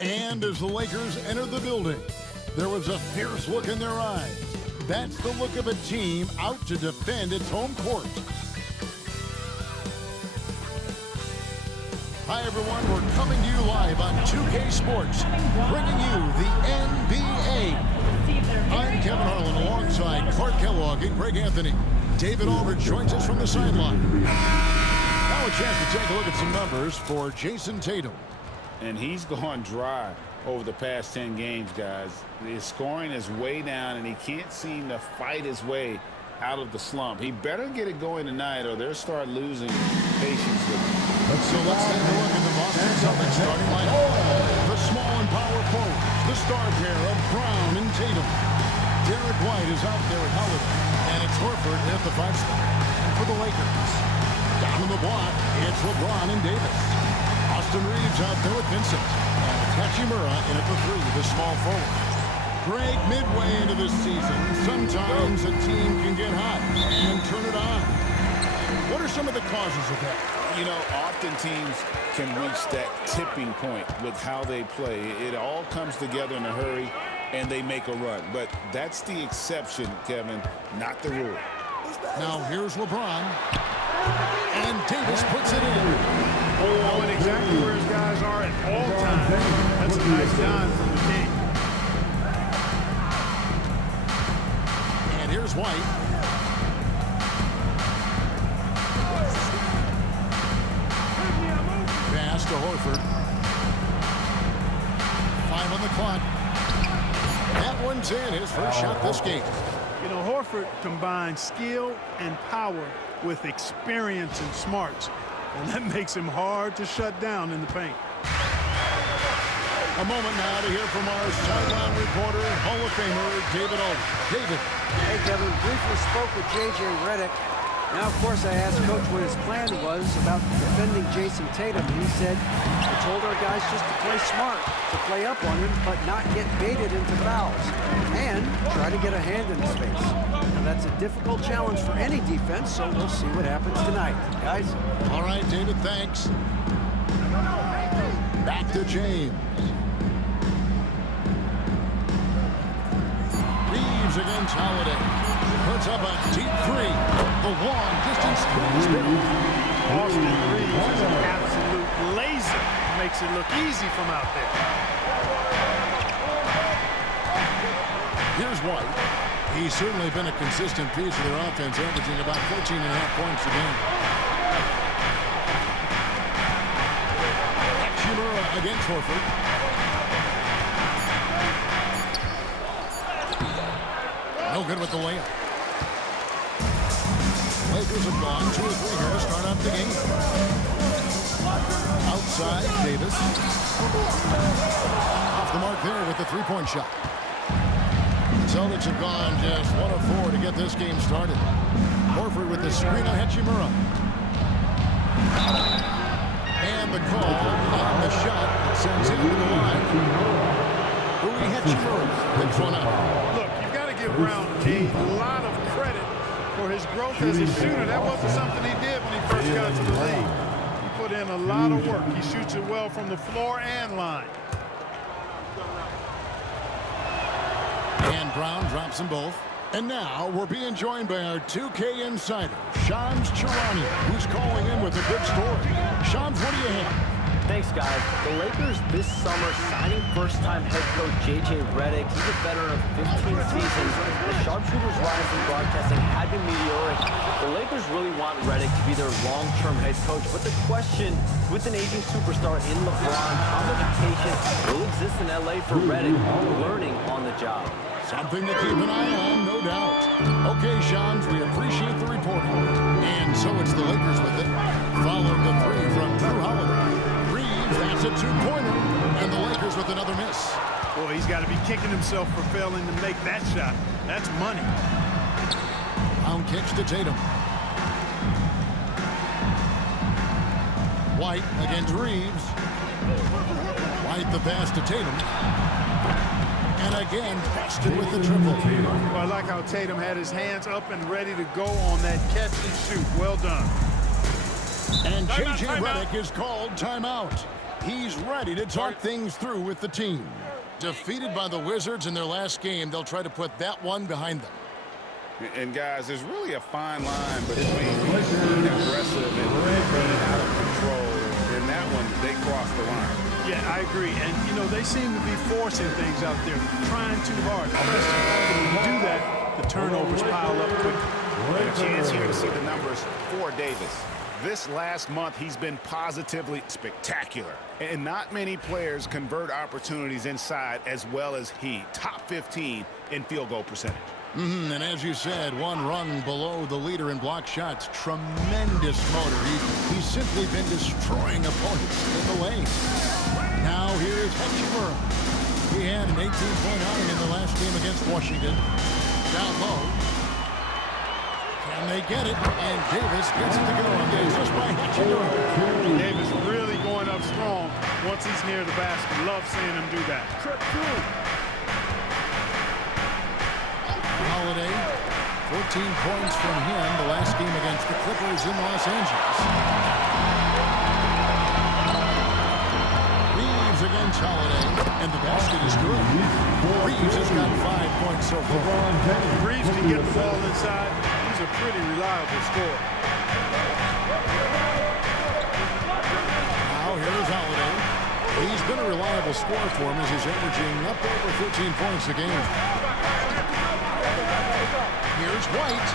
And as the Lakers entered the building, there was a fierce look in their eyes. That's the look of a team out to defend its home court. Hi, everyone. We're coming to you live on 2K Sports, bringing you the NBA. I'm Kevin Harlan alongside Clark Kellogg and Greg Anthony. David Aldridge joins us from the sideline. Now a chance to take a look at some numbers for Jayson Tatum. And he's gone dry over the past 10 games, guys. His scoring is way down, and he can't seem to fight his way out of the slump. He better get it going tonight, or they'll start losing patience with him. So let's take a look at the Boston Celtics starting lineup. The small and power forwards, the star pair of Brown and Tatum. Derek White is out there at Holiday, and it's Horford at the 5 spot. And for the Lakers, down on the block, it's LeBron and Davis. Austin Reeves out there with Vincent. And Hachimura in at the 3, the small forward. Greg, midway into this season, sometimes a team can get hot and turn it on. What are some of the causes of that? You know, often teams can reach that tipping point with how they play. It all comes together in a hurry, and they make a run. But that's the exception, Kevin, not the rule. Now here's LeBron. And Davis puts it in. Knowing exactly where his guys are at all times. That's a nice dime from the king. And here's White. Pass to Horford. 5 on the clock. That one's in, his first shot this game. You know, Horford combines skill and power with experience and smarts. And that makes him hard to shut down in the paint. A moment now to hear from our sideline reporter, Hall of Famer David Aldridge. David. Hey, Kevin. Briefly spoke with J.J. Redick. Now, of course, I asked Coach what his plan was about defending Jayson Tatum. He said, "We told our guys just to play smart, to play up on him, but not get baited into fouls, and try to get a hand in his face." Now, that's a difficult challenge for any defense, so we'll see what happens tonight. Guys? All right, David, thanks. Back to James. Reeves against Holiday. Puts up a deep 3. The long distance 3 is good. Austin Reeves is an absolute laser. Makes it look easy from out there. Here's White. He's certainly been a consistent piece of their offense, averaging about 14.5 points a game. Hachimura against Horford. No good with the layup. Lakers have gone 2 or 3 here to start out the game. Outside, Davis. Off the mark there with the 3-point shot. The Celtics have gone just 1 of 4 to get this game started. Horford with the screen on Hachimura. And the call on the shot sends him to the line. Rui Hachimura picks one up. Look, you've got to give Brown a lot of credit for his growth as a shooter. That wasn't something he did when he first got to the league. He put in a lot of work. He shoots it well from the floor and line. And Brown drops them both. And now we're being joined by our 2K insider, Shams Charania, who's calling in with a good story. Shams, what do you have? Thanks, guys. The Lakers this summer signing first-time head coach J.J. Redick. He's a veteran of 15 seasons. The sharpshooter's rise in broadcasting had been meteoric. The Lakers really want Redick to be their long-term head coach. But the question, with an aging superstar in LeBron, how much patience will exist in L.A. for Redick learning on the job? Something to keep an eye on, no doubt. Okay, Shams, we appreciate the reporting. And so it's the Lakers with it. Following the 3 from Drew Holiday. That's a 2-pointer, and the Lakers with another miss. Boy, he's got to be kicking himself for failing to make that shot. That's money. Brown kicks to Tatum. White against Reeves. White the pass to Tatum. And again, busted with the triple. Well, I like how Tatum had his hands up and ready to go on that catch and shoot. Well done. And J.J. Redick is called timeout. He's ready to talk things through with the team. Defeated by the Wizards in their last game, they'll try to put that one behind them. And guys, there's really a fine line between being aggressive and being out of control. In that one, they crossed the line. Yeah, I agree. And, you know, they seem to be forcing things out there, trying too hard. Especially when you do that, the turnovers pile up quickly. And a chance here to see the numbers for Davis. This last month, he's been positively spectacular. And not many players convert opportunities inside as well as he. Top 15 in field goal percentage. And as you said, one rung below the leader in block shots. Tremendous motor. He's simply been destroying opponents in the lane. Now here's Hachimura. He had an 18-point outing in the last game against Washington. Down low. Can they get it? And Davis gets it to go on the assist by Hachimura. Davis really going up strong once he's near the basket. Love seeing him do that. Holiday, 14 points from him the last game against the Clippers in Los Angeles. Reeves against Holiday, and the basket is good. Reeves has got 5 points so far. Reeves can get the ball inside. He's a pretty reliable scorer. Now here is Holiday. He's been a reliable scorer for him as he's averaging up over 13 points a game. Here's White.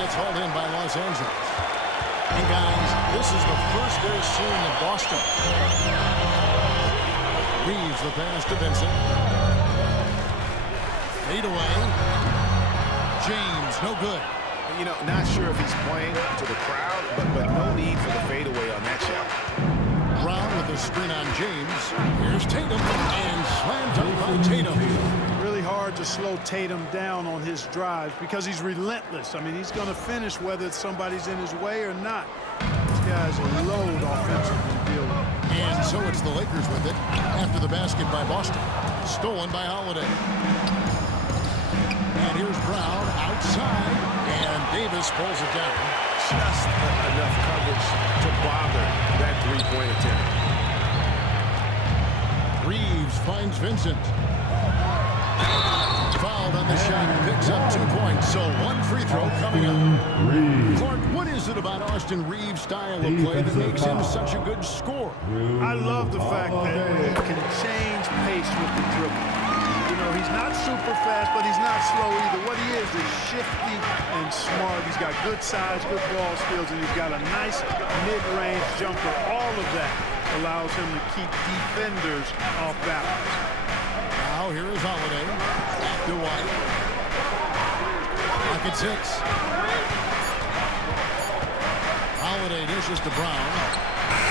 It's hauled in by Los Angeles. And guys, this is the first they're seeing of Boston. Reeves the pass to Vincent. Fade away. James, no good. You know, not sure if he's playing to the crowd, but no need for the fadeaway on that shot. Brown with the screen on James. Here's Tatum. And slam dunk by Tatum. Really hard to slow Tatum down on his drives because he's relentless. I mean, he's going to finish whether somebody's in his way or not. This guy's a load offensively to deal with. And so it's the Lakers with it after the basket by Boston. Stolen by Holiday. And here's Brown outside. And Davis pulls it down. Just enough coverage to bother that three-point attempt. Reeves finds Vincent. Fouled on the shot, picks up 2 points, so one free throw coming up. Clark, what is it about Austin Reeves' style of play that makes him such a good scorer? I love the fact that he can change pace with the dribble. You know, he's not super fast, but he's not slow either. What he is shifty and smart. He's got good size, good ball skills, and he's got a nice mid-range jumper. All of that allows him to keep defenders off balance. Now here is Holiday. To White. Lock at 6. Holiday dishes to Brown.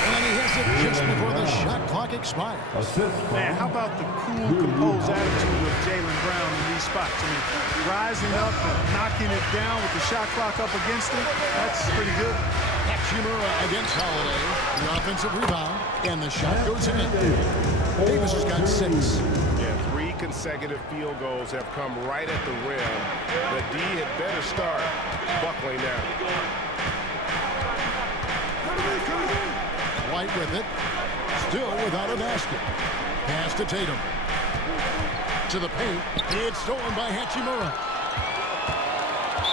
And he has it just before the shot clock expires. Man, how about the cool, composed attitude of Jaylen Brown in these spots? I mean, rising up and knocking it down with the shot clock up against him, that's pretty good. Hachimura against Holiday. The offensive rebound. And the shot goes in. Davis has got 6. Yeah, 3 consecutive field goals have come right at the rim. The D had better start buckling down. White with it. Still without a basket. Pass to Tatum. To the paint. It's stolen by Hachimura.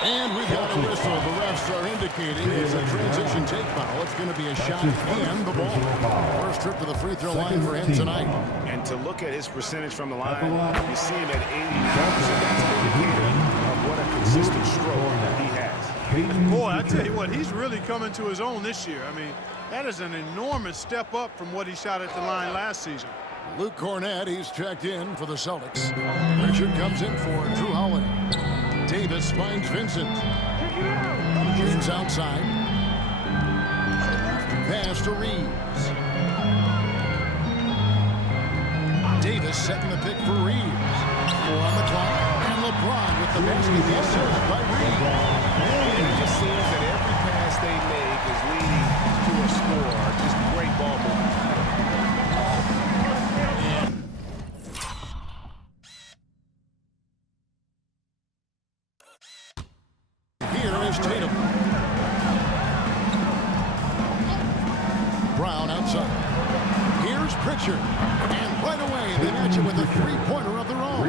And we got a whistle. The refs are indicating it's a transition take foul. It's going to be a shot and the ball. First trip to the free throw line for him tonight. And to look at his percentage from the line, you see him at 80%. That's an indicator of what a consistent stroke he has. Boy, I tell you what, he's really coming to his own this year. I mean, that is an enormous step up from what he shot at the line last season. Luke Cornett, he's checked in for the Celtics. Richard comes in for Drew Holiday. Davis finds Vincent. James outside. Pass to Reeves. Davis setting the pick for Reeves. 4 on the clock. And LeBron with the basket. The assist by Reeves. It just seems that every pass they make is leading to a score. Just great ball movement. Here is Tatum. Brown outside. Here's Pritchard. And right away, they match it with a three-pointer of their own.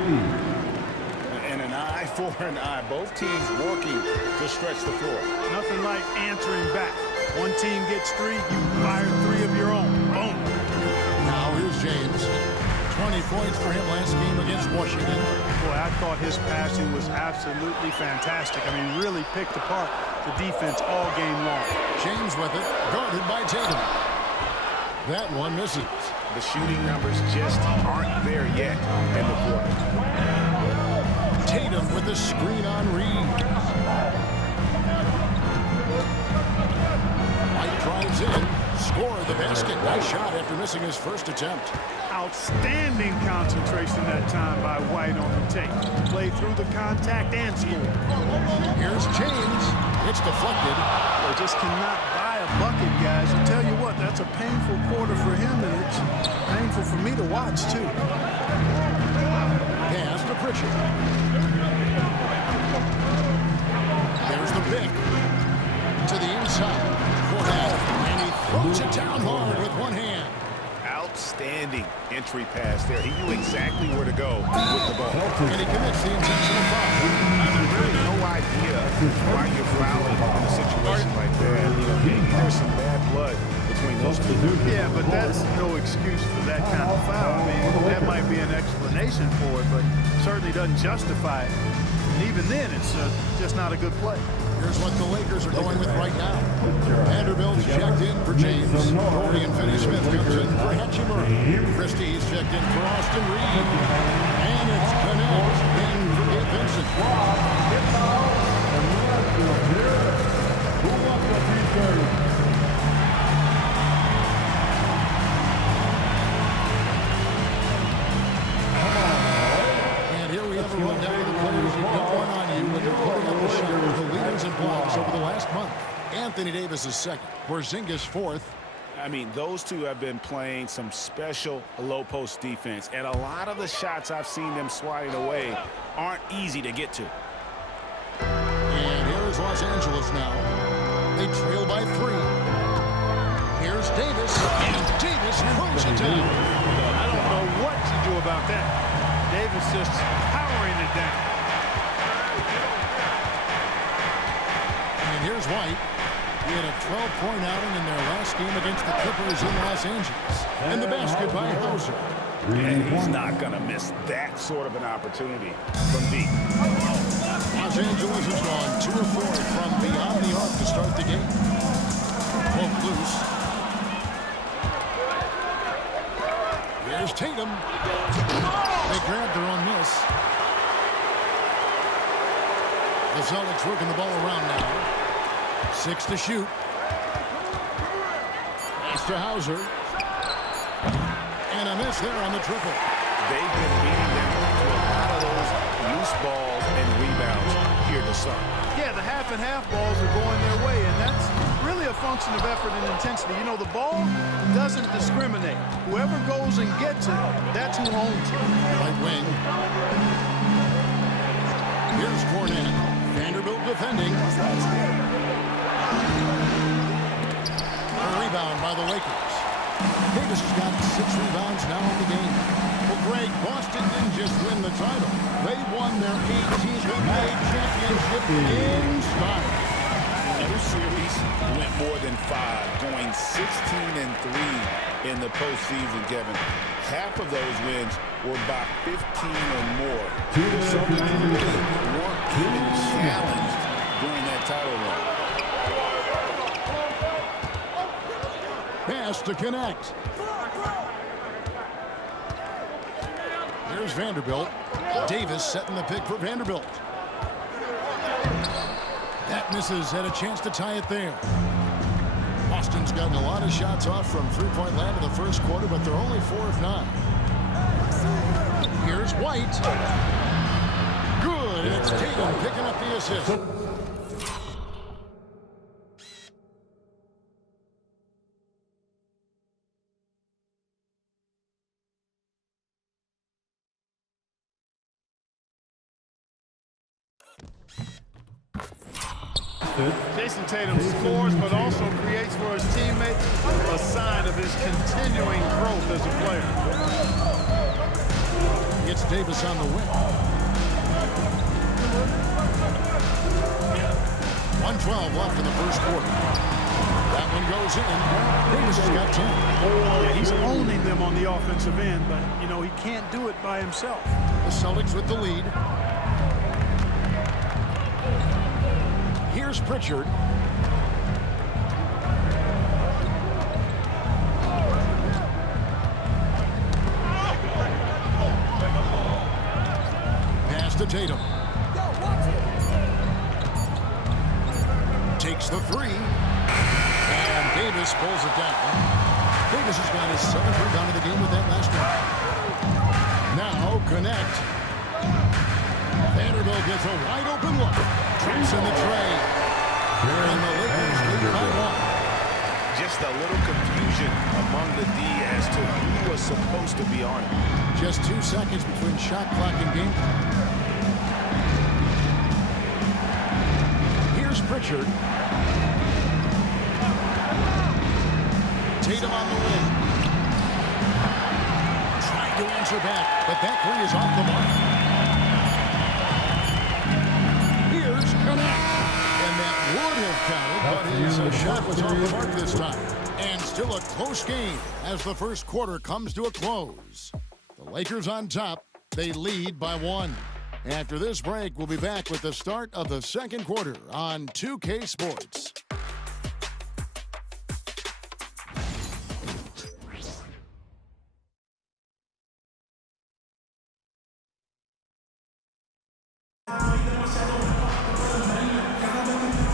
And an eye for an eye. Both teams working to stretch the floor. Nothing like answering back. One team gets three, you fire three of your own. Boom. Now here's James. 20 points for him last game against Washington. Boy, I thought his passing was absolutely fantastic. I mean, really picked apart the defense all game long. James with it, guarded by Tatum. That one misses. The shooting numbers just aren't there yet in the quarter. Tatum with the screen on Reed. White drives in, score the basket. Nice shot after missing his first attempt. Outstanding concentration that time by White on the tape. Played through the contact and scored. Here's James. It's deflected. They just cannot buy a bucket, guys. I tell you what, that's a painful quarter for him, and it's painful for me to watch, too. Pass to Pritchard. There's the pick. To the inside. Fournette. And he throws it down hard with one hand. Outstanding entry pass there. He knew exactly where to go with the ball. And he commits the intentional foul. There's really no idea why you're fouling in a situation like that. You know, maybe there's some bad blood between those two. Yeah, but that's no excuse for that kind of foul. I mean, that might be an explanation for it, but certainly doesn't justify it. And even then, it's just not a good play. Here's what the Lakers are going with right now. Vanderbilt's checked in for James. Dorian Finney-Smith comes in for Hachimura. Christie's checked in for Austin Reed. And it's Connect in for Gabe Vincent. And here we have a rundown of the players who don't want on you when you're putting up a shot with the leaders and blocks over the last month. Anthony Davis is second. Porzingis fourth. I mean, those two have been playing some special low-post defense, and a lot of the shots I've seen them swatting away aren't easy to get to. And here is Los Angeles now. They trail by 3. Here's Davis, and Davis throws it down. I don't know what to do about that. Davis just powering it down. And here's White. He had a 12-point outing in their last game against the Clippers in Los Angeles. And the basket by Hauser. And he's not going to miss that sort of an opportunity from deep. Los Angeles has gone 2 of 4 from beyond the arc to start the game. Poke loose. Here's Tatum. They grabbed their own miss. The Celtics working the ball around now. 6 to shoot. Pass to Hauser. And a miss there on the triple. They've been beating them to a lot of those loose balls and rebounds here this summer. Yeah, the half-and-half balls are going their way, and that's really a function of effort and intensity. You know, the ball doesn't discriminate. Whoever goes and gets it, that's who owns it. Right wing. Here's Fournette. Vanderbilt defending. A rebound by the Lakers. Davis has got 6 rebounds now in the game. Well, Greg, Boston didn't just win the title. They won their 18th NBA championship in style. Their series went more than 5, going 16-3 in the postseason, Kevin. Half of those wins were by 15 or more. So they weren't even challenged during that title run. Pass to connect. Here's Vanderbilt. Davis setting the pick for Vanderbilt. That misses. Had a chance to tie it there. Boston's gotten a lot of shots off from three-point land in the first quarter, but they're only 4 of 9. Here's White. Good. And it's Tatum picking up the assist. Jason Tatum scores, but also creates for his teammates a sign of his continuing growth as a player. It's Davis on the wing. 1:12 left in the first quarter. That one goes in. Davis has got 10. Yeah, he's owning them on the offensive end, but, you know, he can't do it by himself. The Celtics with the lead. Here's Pritchard. Pass to Tatum. Takes the three. And Davis pulls it down. Davis has got his 7th rebound of the game with that last one. Now connect. Vanderbilt gets a wide open look. Trips in the tray. And the Lakers lead by 1. Just a little confusion among the D as to who was supposed to be on it. Just 2 seconds between shot clock and game clock. Here's Pritchard. Tatum on the wing. Trying to answer back, but that three is off the mark. Here's Connect. And that would have counted, but his shot was off the mark this time. And still a close game as the first quarter comes to a close. The Lakers on top. They lead by 1. After this break, we'll be back with the start of the second quarter on 2K Sports.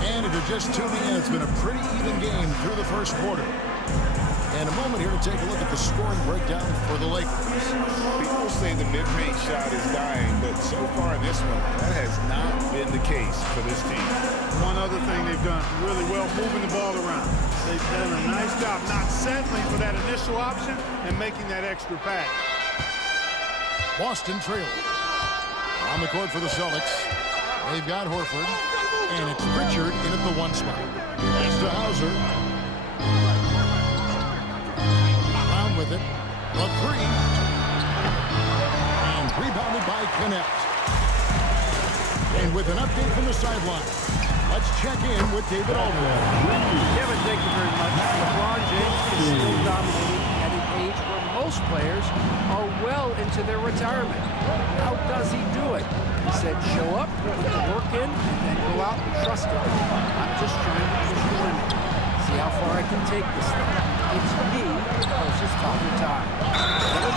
And if you're just tuning in, it's been a pretty even game through the first quarter. And a moment here to take a look at the scoring breakdown for the Lakers. People say the mid-range shot is dying, but so far in this one, that has not been the case for this team. One other thing they've done really well, moving the ball around. They've done a nice job not settling for that initial option and making that extra pass. Boston trailing. On the court for the Celtics. They've got Horford. And it's Pritchard in at the 1 spot. Pass to Hauser. Brown with it. The 3. And rebounded by Connect. And with an update from the sideline, let's check in with David Aldridge. Kevin, thank you very much. LeBron James is still dominating at an age where most players are well into their retirement. How does he do it? He said, show up, put the work in, and then go out and trust it. I'm just trying to push the limit. See how far I can take this thing. It's me versus Father Time. Well,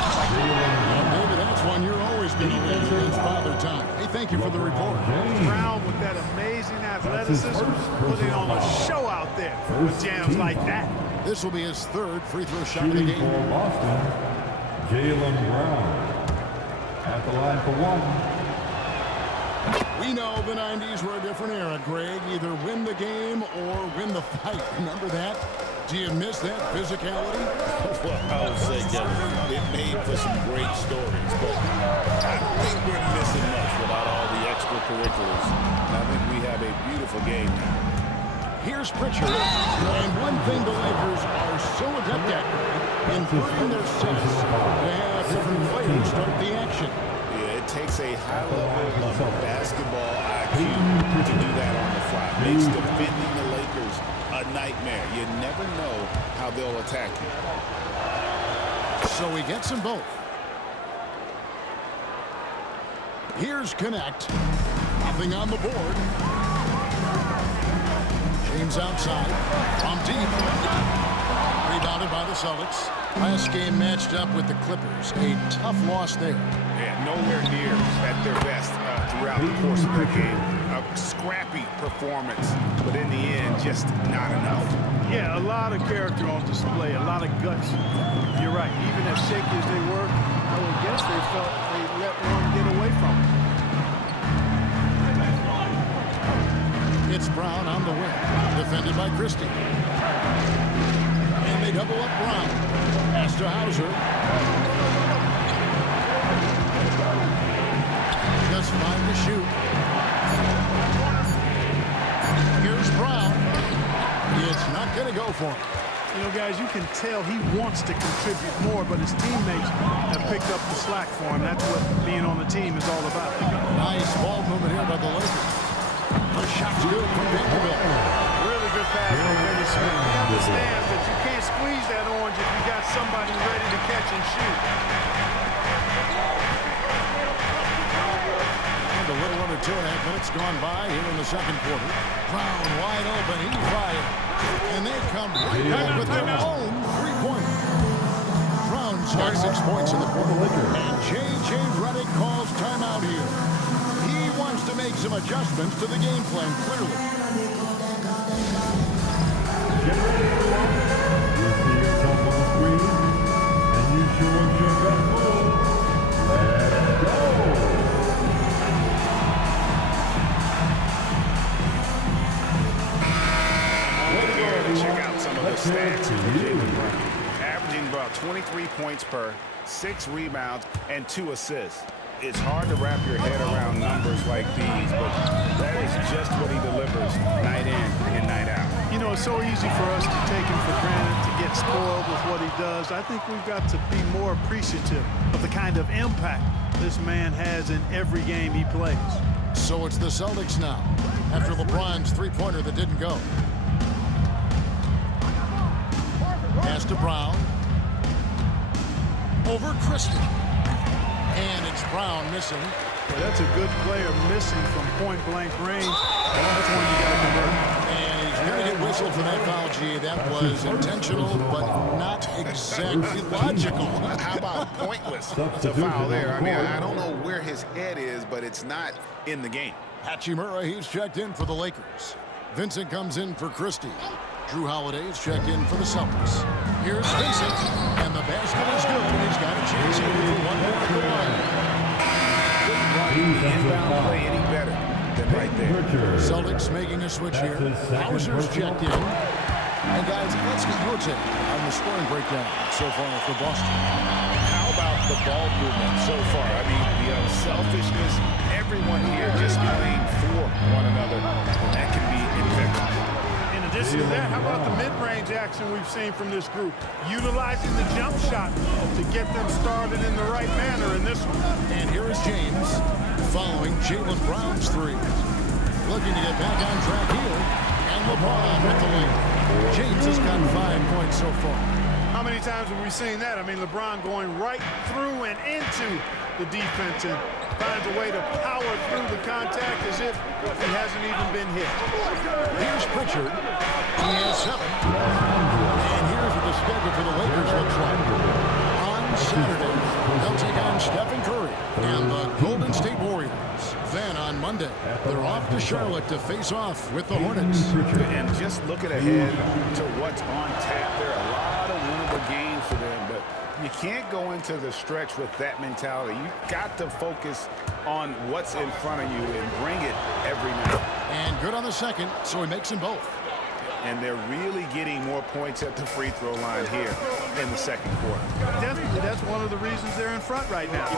David, that's one you're always going to win against Father Time. Hey, thank you for the report. Brown with that amazing athleticism, putting on a show out there with jams like that. This will be his 3rd free throw shot of the game. For Boston, Jaylen Brown at the line for 1. We know the 90s were a different era, Greg. Either win the game or win the fight. Remember that? Do you miss that physicality? Well, I would say, Kevin, it made for some great stories, but I don't think we're missing much without all the extracurriculars. And I think we have a beautiful game now. Here's Pritchard. And one thing the Lakers are so adept at, inverting their sets to have different players start the action. Yeah, it takes a high level of basketball IQ to do that on the fly. Makes defending the Lakers a nightmare. You never know how they'll attack you. So he gets them both. Here's Connect. Nothing on the board. James outside. From deep. Rebounded by the Celtics. Last game matched up with the Clippers. A tough loss there. Yeah, nowhere near at their best throughout the course of their game. A scrappy performance, but in the end, just not enough. Yeah, a lot of character on display, a lot of guts. You're right. Even as shaky as they were, I would guess they felt they let one get away from them. It's Brown on the wing. Defended by Christie. And they double up Brown. Pass to Hauser. Just 5 to shoot. Here's Brown. going to go for him. You know, guys, you can tell he wants to contribute more, but his teammates have picked up the slack for him. That's what being on the team is all about. Nice ball movement here by the Lakers. The shot's good from Vanderbilt. Really good pass from Finney Smith. He understands that you can't squeeze that orange if you got somebody ready to catch and shoot. And a little under 2.5 minutes gone by here in the second quarter. Brown wide open. He fired. And they come right back with their own three-pointer. Brown scores 6 points in the quarter. And J.J. Redick calls timeout here. He wants to make some adjustments to the game plan, clearly. Get ready, everyone. You see yourself on the screen, and you show us your best move. Let's go! Check out some of the stats for Jaylen Brown. Averaging about 23 points per, 6 rebounds, and 2 assists. It's hard to wrap your head around numbers like these, but that is just what he delivers night in and night out. You know, it's so easy for us to take him for granted, to get spoiled with what he does. I think we've got to be more appreciative of the kind of impact this man has in every game he plays. So it's the Celtics now, after LeBron's three-pointer that didn't go. Pass to Brown. Over Christie. And it's Brown missing. Well, that's a good player missing from point-blank range. That's one you got to convert. And he's going to get whistled for that foul, G. That was intentional, but not exactly logical. How about pointless to foul there? I mean, I don't know where his head is, but it's not in the game. Hachimura, he's checked in for the Lakers. Vincent comes in for Christie. Drew Holiday's checked in for the Celtics. Here's Vincent, and the basket is good, and he's got a chance here for one more at the line. Couldn't run the inbound play any better than right there. Celtics making a switch here. Hauser's checked in. And guys, let's get your take on the scoring breakdown so far for Boston. How about the ball movement so far? I mean, the unselfishness, everyone here just playing for one another. That can be infectious. In addition to that, how about the mid-range action we've seen from this group? Utilizing the jump shot to get them started in the right manner in this one. And here is James following Jaylen Brown's three. Looking to get back on track here. And LeBron with the lead. James has got 5 points so far. How many times have we seen that? I mean, LeBron going right through and into the defense and finds a way to power through the contact as if he hasn't even been hit. Here's Pritchard. He has 7. And here's what the schedule for the Lakers looks like. On Saturday, they'll take on Stephen Curry and the Golden State Warriors. Then on Monday, they're off to Charlotte to face off with the Hornets. And just looking ahead to what's on tap, there are a lot of winnable games for them, but you can't go into the stretch with that mentality. You've got to focus on what's in front of you and bring it every night. And good on the second, so he makes them both. And they're really getting more points at the free throw line here in the second quarter. Definitely, that's one of the reasons they're in front right now.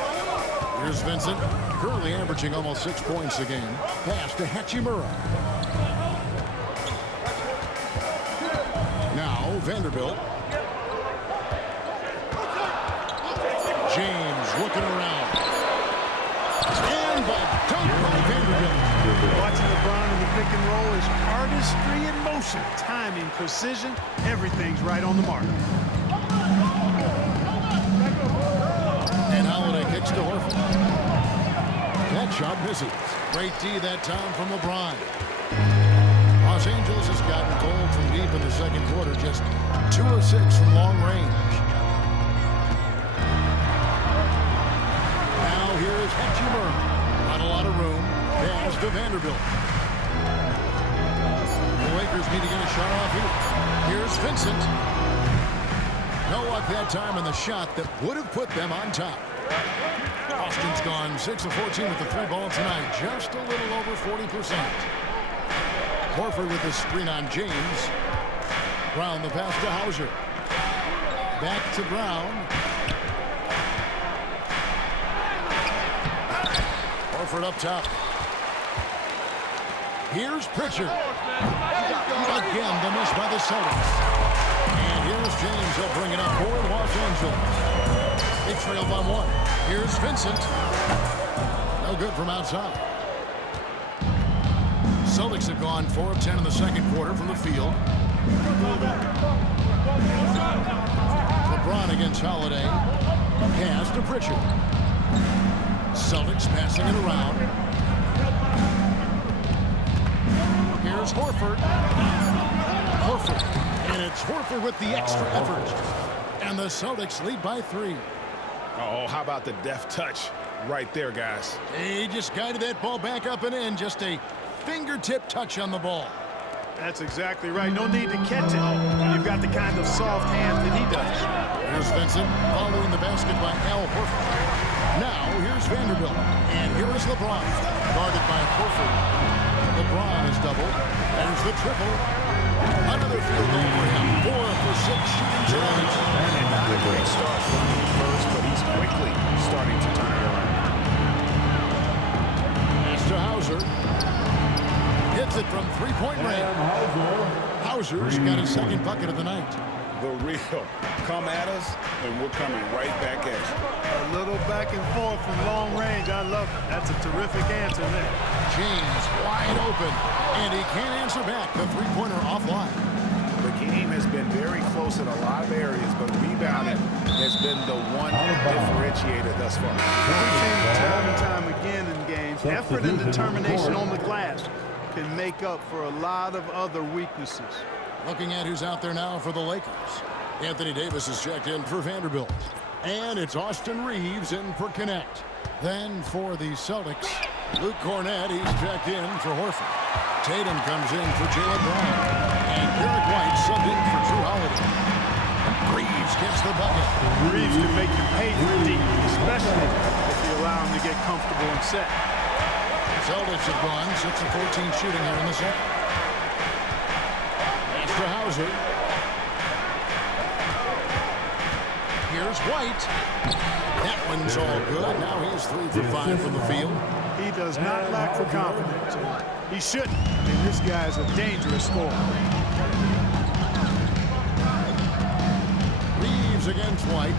Here's Vincent, currently averaging almost 6 points a game. Pass to Hachimura. Now Vanderbilt. James looking around. And the dunk by Vanderbilt. Watching LeBron in the pick and roll is artistry in motion. Timing, precision, everything's right on the mark. And Holiday kicks to Horford. That shot misses. Great D that time from LeBron. Los Angeles has gotten cold from deep in the second quarter. Just 2 of 6 from long range. Now here is Hachimura. Not a lot of room. Pass to Vanderbilt. The Lakers need to get a shot off here. Here's Vincent. No luck that time on the shot that would have put them on top. Austin's gone 6 of 14 with the 3 ball tonight. Just a little over 40%. Horford with the screen on James. Brown the pass to Hauser. Back to Brown. Horford up top. Here's Pritchard. Again, the miss by the Celtics. And here's James. He'll bring it up for Los Angeles. They trail by 1. Here's Vincent. No good from outside. Celtics have gone 4 of 10 in the second quarter from the field. LeBron against Holiday. Pass to Pritchard. Celtics passing it around. Here's Horford. And it's Horford with the extra effort. And the Celtics lead by 3. Oh, how about the deft touch right there, guys? He just guided that ball back up and in. Just a fingertip touch on the ball. That's exactly right. No need to catch it when you've got the kind of soft hands that he does. Here's Vincent following the basket by Al Horford. Now here's Vanderbilt. And here is LeBron. Guarded by Horford. LeBron is doubled. There's the triple. Another field goal for him. 4 for 6 shooting tonight. And not a great start from him first, but he's quickly starting to turn it around. Pass to Hauser. Hits it from three-point range. Hauser's got his second bucket of the night. The real. Come at us, and we're coming right back at you. A little back and forth from long range. I love it. That's a terrific answer there. James wide open, and he can't answer back. The three-pointer offline. The game has been very close in a lot of areas, but rebounding has been the one differentiator thus far. We've seen it time and time again in games. Effort and determination on the glass can make up for a lot of other weaknesses. Looking at who's out there now for the Lakers. Anthony Davis is checked in for Vanderbilt. And it's Austin Reeves in for Connect. Then for the Celtics, Luke Cornett, he's checked in for Horford. Tatum comes in for Jaylen Brown. And Derek White subbed in for Drew Holiday. Reeves gets the bucket. Reeves can make you pay for deep, especially if you allow him to get comfortable and set. Celtics have gone 6 of 14 shooting here in the second. Pass to Hauser. Here's White. That one's all good. Now he's 3 for 5 from the field. He does not lack for confidence. He shouldn't. I mean, this guy's a dangerous scorer. Reeves against White.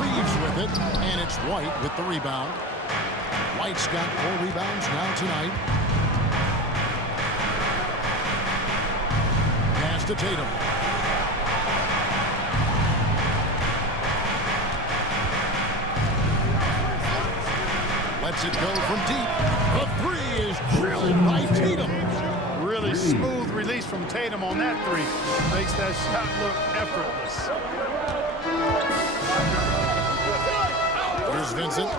Reeves with it, and it's White with the rebound. White's got 4 rebounds now tonight. Pass to Tatum. Lets it go from deep. The 3 is drilled by Tatum. Really smooth release from Tatum on that 3. Makes that shot look effortless. Here's Vincent.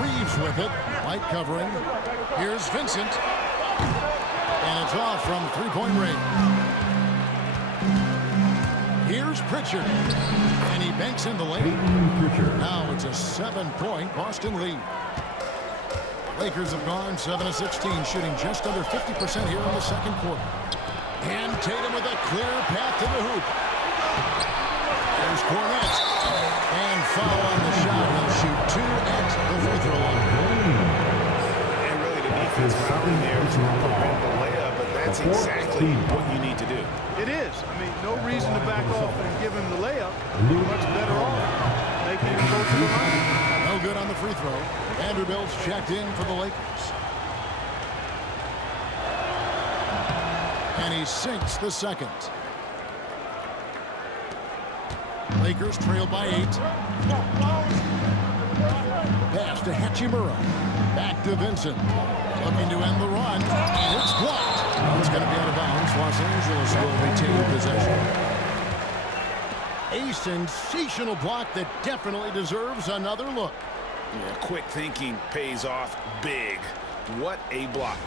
Reeves with it. White covering. Here's Vincent. And it's off from three-point range. Here's Pritchard. And he banks in the lane. Now it's a 7-point Boston lead. Lakers have gone 7 of 16, shooting just under 50% here in the second quarter. And Tatum with a clear path to the hoop. There's Cornett. And foul on the shot. He'll shoot 2 at the free throw line. And really the defense fouling there to prevent the layup, but that's exactly what you need to do. It is. I mean, no reason to back off and give him the layup. Much better off making him go to the line. No good on the free throw. Vanderbilt's checked in for the Lakers. And he sinks the second. Lakers trail by 8. Pass to Hachimura. Back to Vincent. Looking to end the run. And it's blocked. It's going to be out of bounds. Los Angeles will retain possession. A sensational block that definitely deserves another look. Yeah, quick thinking pays off big. What a block.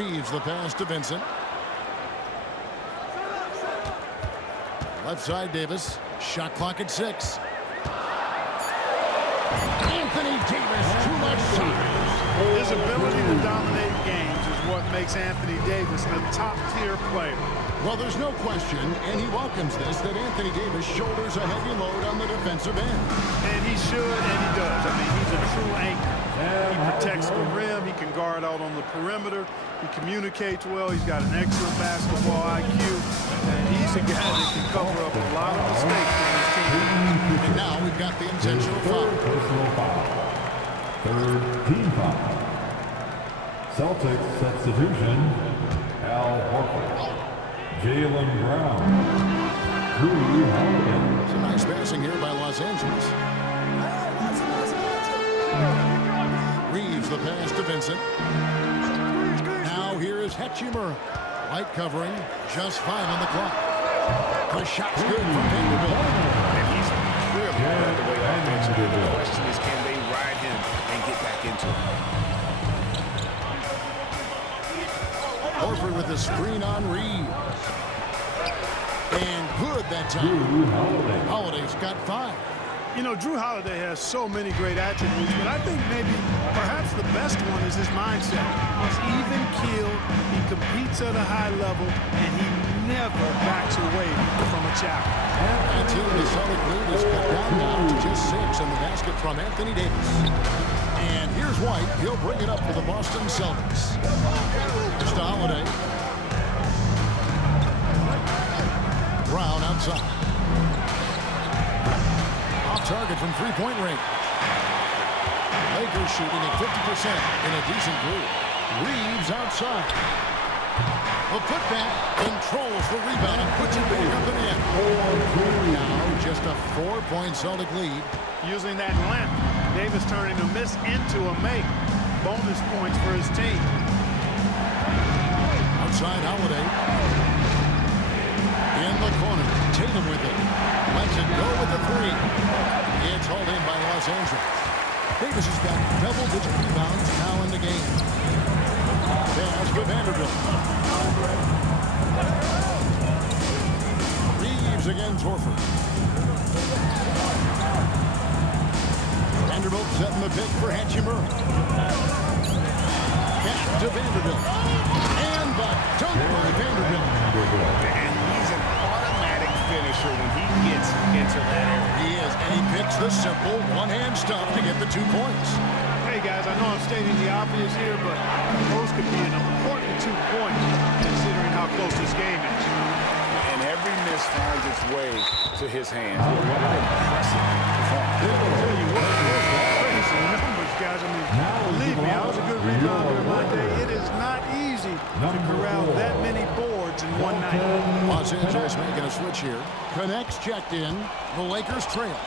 Reeves the pass to Vincent. Left side Davis. Shot clock at 6. Anthony Davis, too much size. His ability to dominate games is what makes Anthony Davis a top-tier player. Well, there's no question, and he welcomes this, that Anthony Davis shoulders a heavy load on the defensive end. And he should, and he does. I mean, he's a true anchor. He protects the rim. He can guard out on the perimeter. He communicates well. He's got an excellent basketball IQ. And he's a guy that can cover up a lot of mistakes for his team. And now we've got the intentional foul. Personal foul. Third team foul. Celtics substitution. Al Horford. Jaylen Brown. Drew Holiday. Some nice passing here by Los Angeles. Reeves the pass to Vincent. Now here is Hachimura. Light covering, just 5 on the clock. The shot's good from Vanderbilt. And he's clearly led the way offensively. The question is, can they ride him and get back into it? Horford with the screen on Reeves. And good that time. Drew Holiday. Holiday's got 5. You know, Drew Holiday has so many great attributes, but I think maybe perhaps the best one is his mindset. He's even keeled, he competes at a high level, and he never backs away from a challenge. That team, the Celtic lead is cut down now to just 6 on the basket from Anthony Davis. And here's White. He'll bring it up for the Boston Celtics. It's to Holiday. Brown outside. Off target from three-point range. Lakers shooting at 50% in a decent group. Reeves outside. A putback, controls the rebound and puts it back up in the end. Now just a 4-point Celtic lead. Using that length, Davis turning a miss into a make. Bonus points for his team. Outside Holiday. In the corner, Tatum with it. Lets it go with the 3. It's hauled in by Los Angeles. Davis has got double-digit rebounds now in the game. Pass for Vanderbilt. Reeves against Horford. Vanderbilt setting the pick for Hachimura. Back to Vanderbilt. And the dunk by Vanderbilt. And he's an automatic finisher when he gets into that area. He is, and he picks the simple one-hand stuff to get the 2 points. Hey, guys, I know I'm stating the obvious here, but those could be an important 2 points considering how close this game is. And every miss finds its way to his hands. What an impressive performance. I'll tell you what, crazy numbers, guys. I mean, believe me, I was a good rebounder in my day. It is not easy to corral that many boards in one night. Los Angeles making a switch here. Connects checked in. The Lakers trail.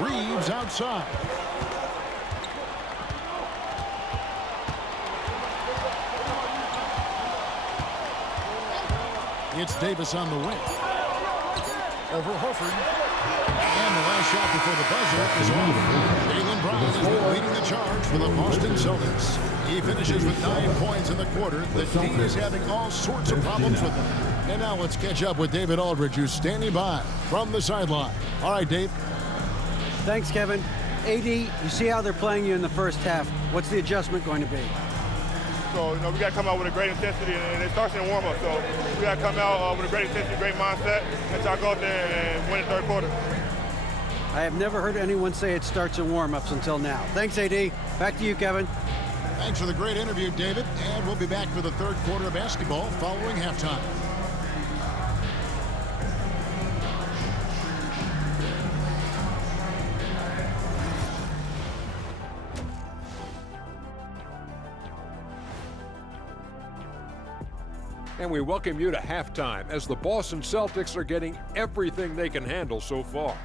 Reeves outside. It's Davis on the wing. Over Horford. And the last shot before the buzzer is off. Jaylen Brown has been leading the charge for the Boston Celtics. He finishes with 9 points in the quarter. The team is having all sorts of problems with him. And now let's catch up with David Aldridge, who's standing by from the sideline. All right, Dave. Thanks, Kevin. AD, you see how they're playing you in the first half. What's the adjustment going to be? So, we got to come out with a great intensity, and it starts in the warm-up. So, we got to come out with a great intensity, great mindset, and try to go out there and win the third quarter. I have never heard anyone say it starts in warm-ups until now. Thanks, AD. Back to you, Kevin. Thanks for the great interview, David. And we'll be back for the third quarter of basketball following halftime. And we welcome you to halftime as the Boston Celtics are getting everything they can handle so far.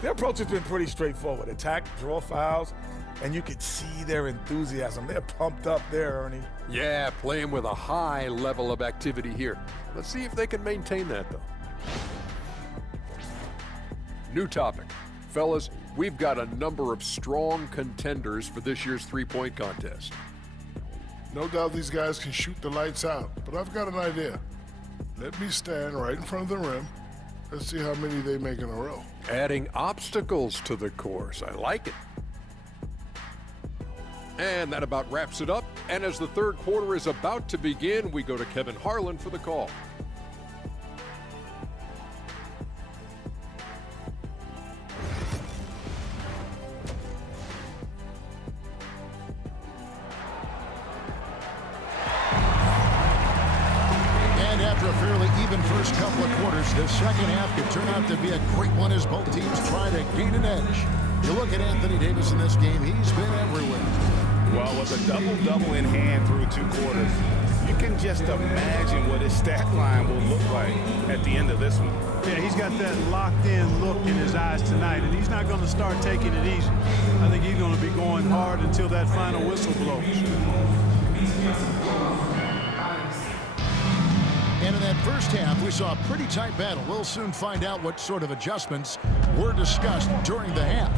Their approach has been pretty straightforward. Attack, draw fouls, and you can see their enthusiasm. They're pumped up there, Ernie. Yeah, playing with a high level of activity here. Let's see if they can maintain that, though. New topic. Fellas, we've got a number of strong contenders for this year's three-point contest. No doubt these guys can shoot the lights out, but I've got an idea. Let me stand right in front of the rim. Let's see how many they make in a row. Adding obstacles to the course. I like it. And that about wraps it up. And as the third quarter is about to begin, we go to Kevin Harlan for the call. And after a fairly even first couple of quarters, the second half could turn out to be a great one as both teams try to gain an edge. You look at Anthony Davis in this game, he's been everywhere. Well, with a double-double in hand through 2 quarters, you can just imagine what his stat line will look like at the end of this one. Yeah, he's got that locked-in look in his eyes tonight, and he's not going to start taking it easy. I think he's going to be going hard until that final whistle blows. And in that first half, we saw a pretty tight battle. We'll soon find out what sort of adjustments were discussed during the half.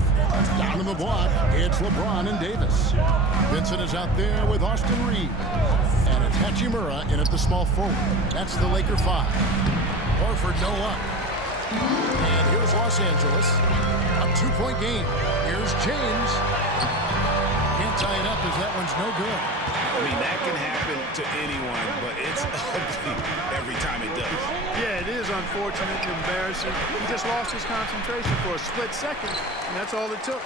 Down in the block, it's LeBron and Davis. Vincent is out there with Austin Reeves. And it's Hachimura in at the small forward. That's the Laker 5. Horford no up. And here's Los Angeles. A 2-point game. Here's James. Can't tie it up as that one's no good. I mean, that can happen to anyone, but it's ugly every time it does. Yeah, it is unfortunate and embarrassing. He just lost his concentration for a split second, and that's all it took.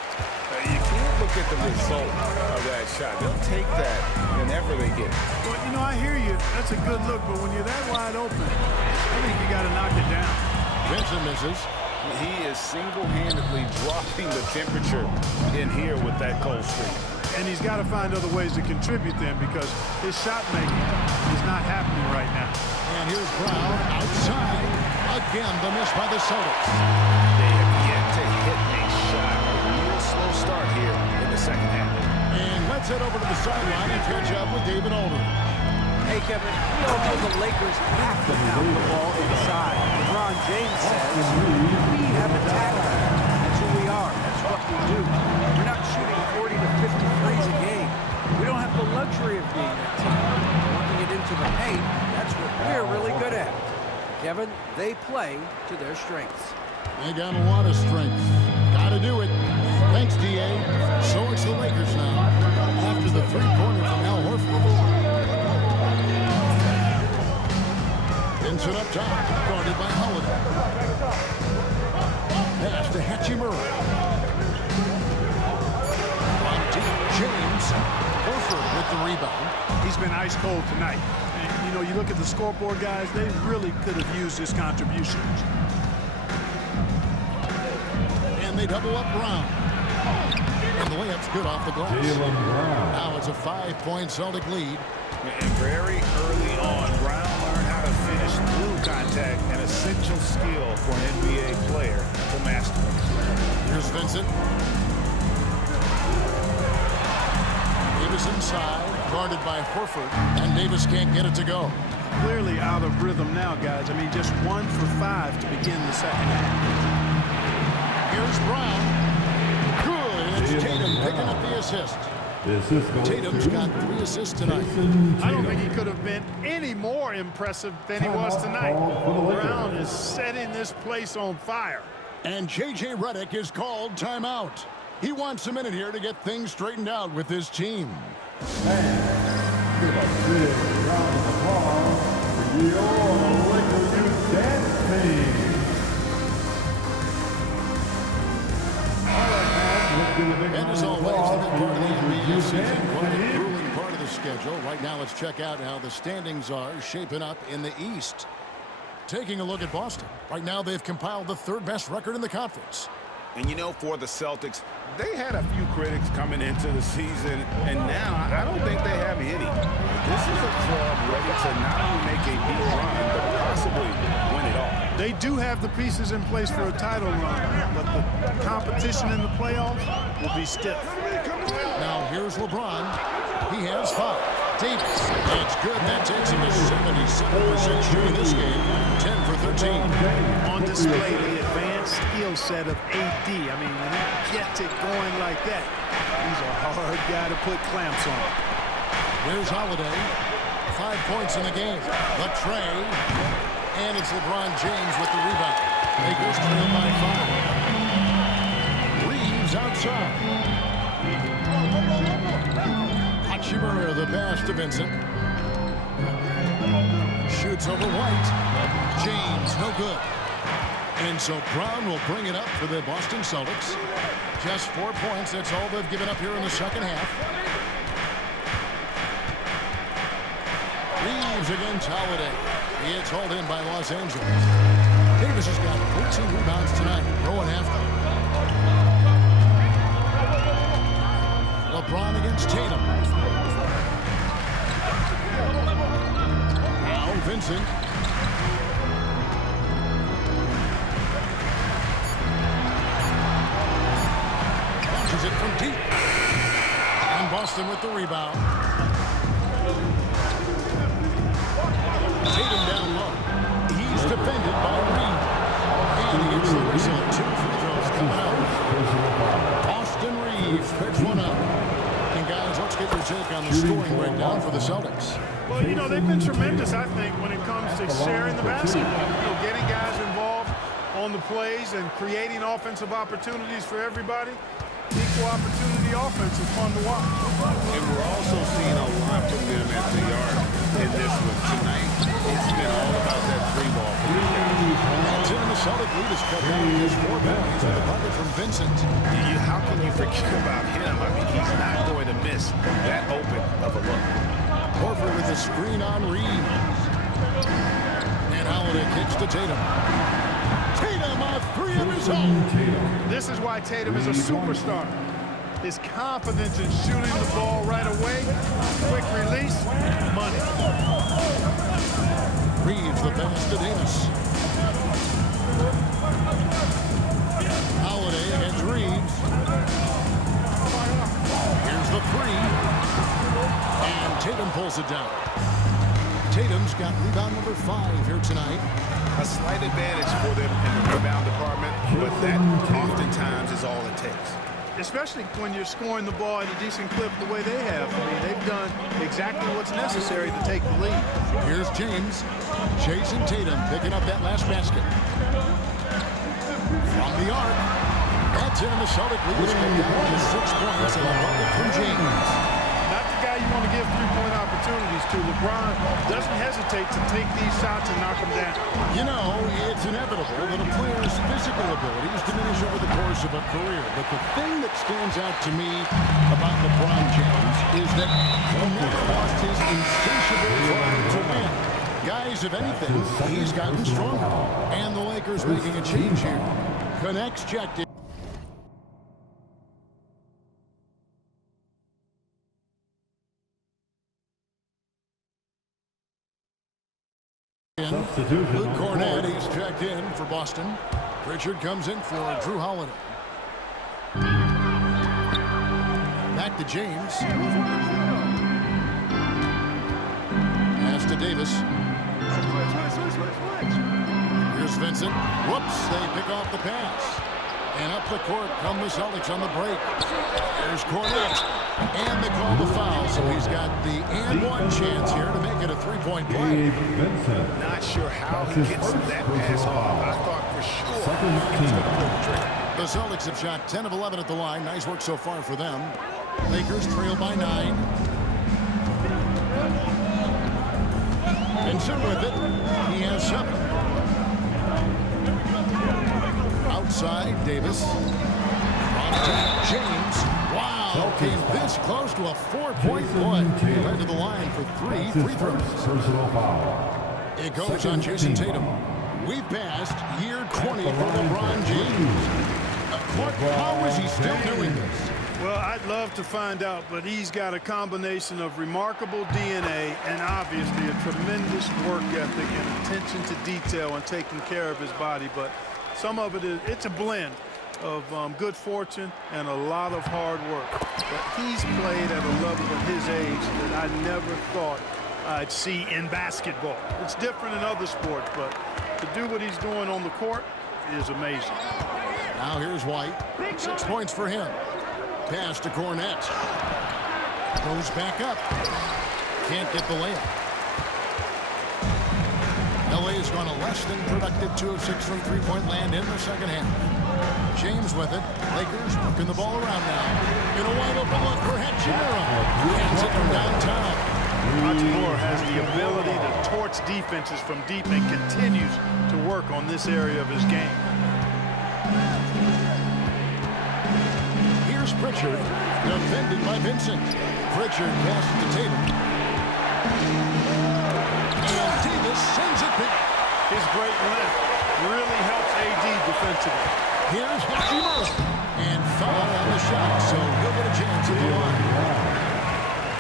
You can't look at the result of that shot. They'll take that whenever they get it. Well, you know, I hear you. That's a good look, but when you're that wide open, I think you got to knock it down. Vincent misses. He is single-handedly dropping the temperature in here with that cold streak. And he's got to find other ways to contribute then because his shot making is not happening right now. And here's Brown outside. Again, the miss by the Celtics. They have yet to hit a shot. A real slow start here in the second half. And let's head over to the sideline and catch up with David Aldridge. Hey, Kevin, we all know the Lakers have to pound the ball inside. LeBron James says, we have a talent. That's who we are. That's what we do. We're not shooting 40 to 50 threes a game. We don't have the luxury of being that team. Working it into the paint, that's what we're really good at. Kevin, they play to their strengths. They got a lot of strength. Gotta do it. Thanks, D.A. So it's the Lakers now. After the three-pointer from Al Horford. Vincent up top, guarded by Holiday. Pass to Hachimura. On deep, James. Horford with the rebound. He's been ice cold tonight. And, you know, you look at the scoreboard, guys, they really could have used his contribution. And they double up Brown. And the layup's good off the glass. Now it's a 5-point Celtic lead. And very early on, Brown learned how to finish through contact, an essential skill for an NBA player to master. Here's Vincent. Davis inside, guarded by Horford, and Davis can't get it to go. Clearly out of rhythm now, guys. I mean, just 1 for 5 to begin the second half. Here's Brown. Good, and it's Tatum picking up the assist. Tatum's got 3 assists tonight. I don't think he could have been any more impressive than he was tonight. Brown is setting this place on fire. And J.J. Redick is called timeout. He wants a minute here to get things straightened out with his team. And give a big round of applause for your Lakers Youth Dance Team. And as always, the big part of the NBA season, quite a grueling part of the schedule. Right now, let's check out how the standings are shaping up in the East. Taking a look at Boston. Right now, they've compiled the 3rd best record in the conference. And you know, for the Celtics, they had a few critics coming into the season, and now I don't think they have any. This is a club ready to not only make a deep run, but possibly win it all. They do have the pieces in place for a title run, but the competition in the playoffs will be stiff. Now here's LeBron. He has 5. Davis. It's good. That takes him to 77% shooting this game. 10 for 13. On display, the advanced skill mindset of AD. I mean, when he gets it going like that, he's a hard guy to put clamps on. Here's Holiday. 5 points in the game. The tray. And it's LeBron James with the rebound. Lakers trail by 5. Reeves outside. Hachimura, the pass to Vincent. Shoots over White. James, no good. And so Brown will bring it up for the Boston Celtics. Just 4 points. That's all they've given up here in the second half. Reeves against Holiday. It's hauled in by Los Angeles. Davis has got 14 rebounds tonight. Going after. LeBron against Tatum. Now Vincent. Launches it from deep. And Boston with the rebound. Tatum down low. He's defended by Reed. And he gets the whistle. 2 free throws coming out. Austin Reeves picks one up. And guys, let's get your take on the scoring breakdown for the Celtics. Well, you know, they've been tremendous, I think, when it comes to sharing the basketball. You know, getting guys involved on the plays and creating offensive opportunities for everybody. Equal opportunity offense is fun to watch. And we're also seeing a lot from them at the yard in this one tonight. It's been all about that three ball for these guys. And the Celtic lead is cut down to just 4 points with a bucket from Vincent. How can you forget about him? I mean, he's not going to miss that open of a look. Horford with the screen on Reeves. And Holiday kicks to Tatum. Tatum on 3 of his own. This is why Tatum is a superstar. His confidence in shooting the ball right away, quick release, money. Reeves the pass to Davis. Holiday against Reeves. Here's the 3. And Tatum pulls it down. Tatum's got rebound number 5 here tonight. A slight advantage for them in the rebound department, but that oftentimes is all it takes. Especially when you're scoring the ball at a decent clip the way they have. I mean, they've done exactly what's necessary to take the lead. Here's James. Jason Tatum picking up that last basket. From the arc. That's in, and the Celtic lead is cut down to 6 points and a bucket from James. Not the guy you want to give three-point opportunities to. LeBron doesn't hesitate to take these shots and knock them down. You know, it's inevitable that a player's physical abilities diminish over the course of a career. But the thing that stands out to me about LeBron James is that he never lost his insatiable drive to win. Guys, if anything, he's gotten stronger. And the Lakers making a change here. Connects checked it. Luke Cornett, he's checked in for Boston. Pritchard comes in for Drew Holiday. Back to James. Pass to Davis. Here's Vincent. Whoops, they pick off the pass. And up the court come the Celtics on the break. There's Cornett. And they call the foul, so he's got the and-one chance here to make it a 3-point play. Not sure how he gets that pass off. I thought for sure he was going to pull the trigger. The Celtics have shot 10 of 11 at the line. Nice work so far for them. Lakers trail by 9. Vincent with it. He has 7. Outside, Davis. From James. Wow, came this close to a 4-point play. Led to the line for 3 free throws. It goes on Jason Tatum. We've passed year 20 for LeBron James. Clark, how is he still doing this? Well, I'd love to find out, but he's got a combination of remarkable DNA and obviously a tremendous work ethic and attention to detail and taking care of his body. But some of it is, it's a blend of good fortune and a lot of hard work. But he's played at a level at his age that I never thought I'd see in basketball. It's different in other sports, but to do what he's doing on the court is amazing. Now here's White. 6 points for him. Pass to Cornette. Goes back up. Can't get the layup. LA has gone a less than productive 2 of 6 from three-point land in the second half. James with it. Lakers working the ball around now. In a wide open look for Hachimura. Hands it from downtown. Hachimura has the ability to torch defenses from deep and continues to work on this area of his game. Here's Pritchard, defended by Vincent. Pritchard passes to Tatum. And Davis sends it back. His great length really helps AD defensively. Here's Hachimura. And foul on the shot, so he'll get a chance at the line.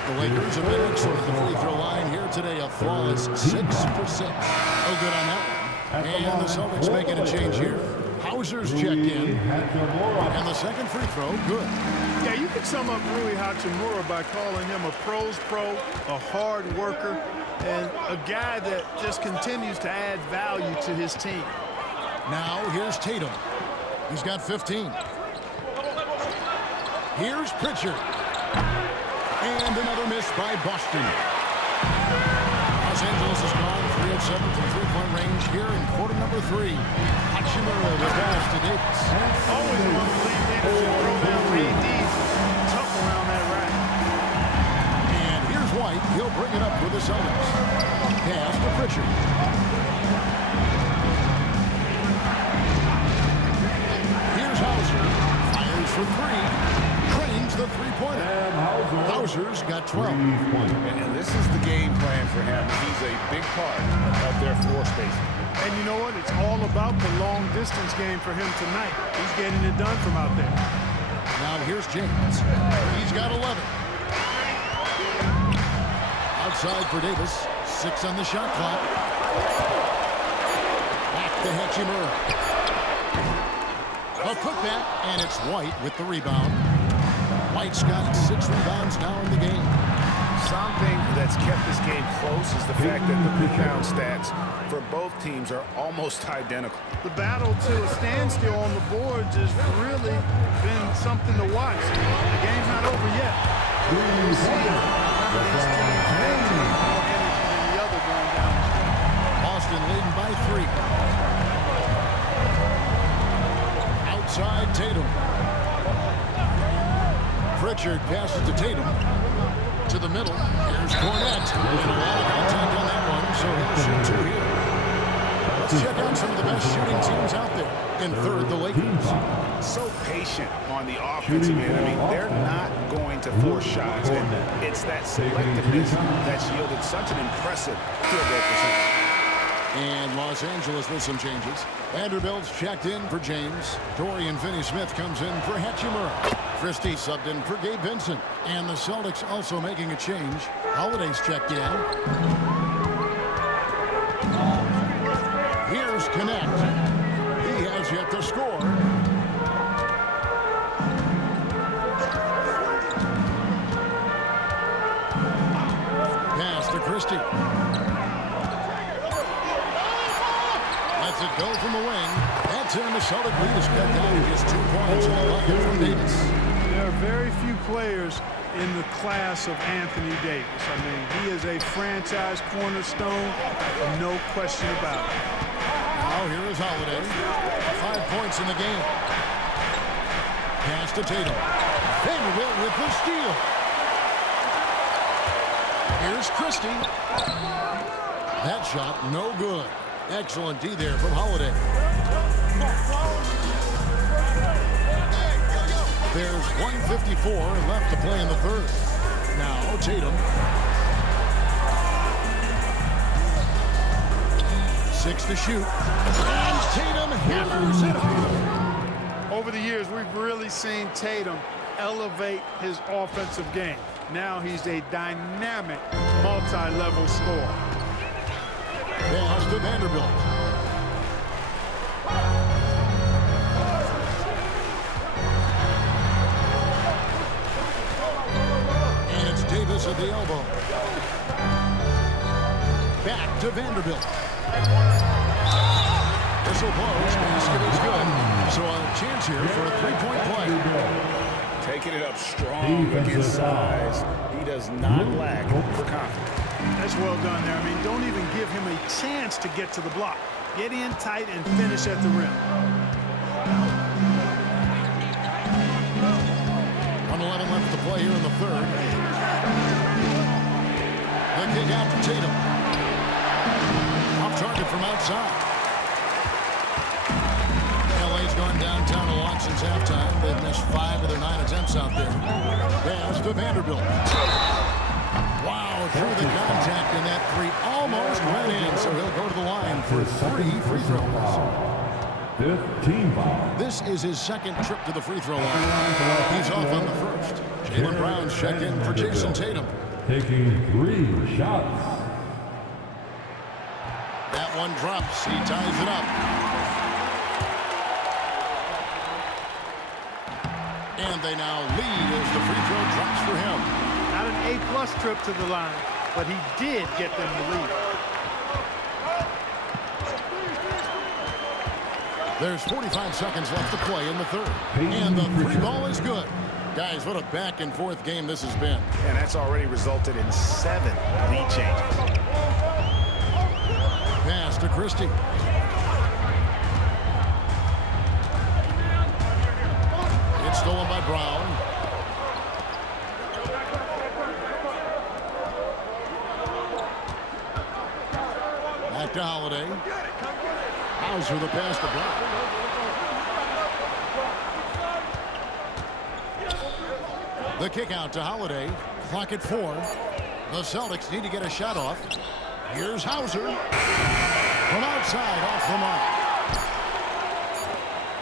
The Lakers have been excellent at the free throw line here today. A flawless 6 for 6. Oh, good on that one. And the Celtics making a change here. Hauser's checked in. And the second free throw, good. Yeah, you can sum up Rui Hachimura by calling him a pro's pro, a hard worker, and a guy that just continues to add value to his team. Now here's Tatum. He's got 15. Here's Pritchard. And another miss by Boston. Los Angeles has gone 3 of 7 from three-point range here in quarter number 3. Hachimura the pass to Davis. Always one of the lead leaders in programs. AD's tough around that rack. And here's White. He'll bring it up with the Celtics. Pass to Pritchard. Here's Hauser. Fires for 3. Cranes the three-pointer. Hauser's got 12. And this is the game plan for him. He's a big part of their floor spacing. And you know what? It's all about the long-distance game for him tonight. He's getting it done from out there. Now here's James. He's got 11. Outside for Davis. 6 on the shot clock. Back to Hachimura. A putback, and it's White with the rebound. White's got 6 rebounds now in the game. Something that's kept this game close is the fact that the rebound stats for both teams are almost identical. The battle to a standstill on the boards has really been something to watch. The game's not over yet. We'll see if one of these teams brings more energy than the other going down. Boston leading by 3. Outside Tatum. Pritchard passes to Tatum. To the middle. Here's Cornette. And a lot of contact on that one, so he'll shoot 2 here. Let's check out some of the best shooting teams out there. In third, the Lakers. So patient on the offensive end. I mean, they're not going to force shots. And it's that selectiveness that's yielded such an impressive field goal percentage. And Los Angeles with some changes. Vanderbilt's checked in for James. Dorian Finney-Smith comes in for Hachimura. Christie subbed in for Gabe Vincent. And the Celtics also making a change. Holiday's checked in. Here's Connect. He has yet to score. Pass to Christie. Lets it go from the wing. That's in. The Celtic lead is cut down to just 2 points in the bucket from Davis. There are very few players in the class of Anthony Davis. I mean, he is a franchise cornerstone, no question about it. Now here is Holiday. 5 points in the game. Pass to Tatum. Vanderbilt with the steal. Here's Christie. That shot no good. Excellent D there from Holiday. There's 1:54 left to play in the third. Now Tatum. 6 to shoot. And Tatum hammers it home. Over the years, we've really seen Tatum elevate his offensive game. Now he's a dynamic, multi-level scorer. Pass to Vanderbilt. And it's Davis at the elbow. Back to Vanderbilt. This will close. Basket is good. So a chance here for a three-point play. Taking it up strong against size. He does not lack for confidence. That's well done there. I mean, don't even give him a chance to get to the block. Get in tight and finish at the rim. 1:11 left to play here in the third. The kick out to Tatum. Off target from outside. LA's gone downtown a lot since halftime. They've missed 5 of their 9 attempts out there. Pass to Vanderbilt. Wow, through the contact, and that three almost went in, so he'll go to the line for 3 free throws. 15 foul. This is his second trip to the free throw line. He's off on the first. Jaylen Brown's check in for Jason Tatum. Taking 3 shots. That one drops. He ties it up. And they now lead as the free throw drops for him. Not an A-plus trip to the line, but he did get them the lead. There's 45 seconds left to play in the third. And the three ball is good. Guys, what a back-and-forth game this has been. And that's already resulted in 7 lead changes. Pass to Christie. It's stolen by Brown. Back to Holiday. Hauser the pass to Brown. The kick out to Holiday. Clock at 4. The Celtics need to get a shot off. Here's Hauser. From outside, off the mark.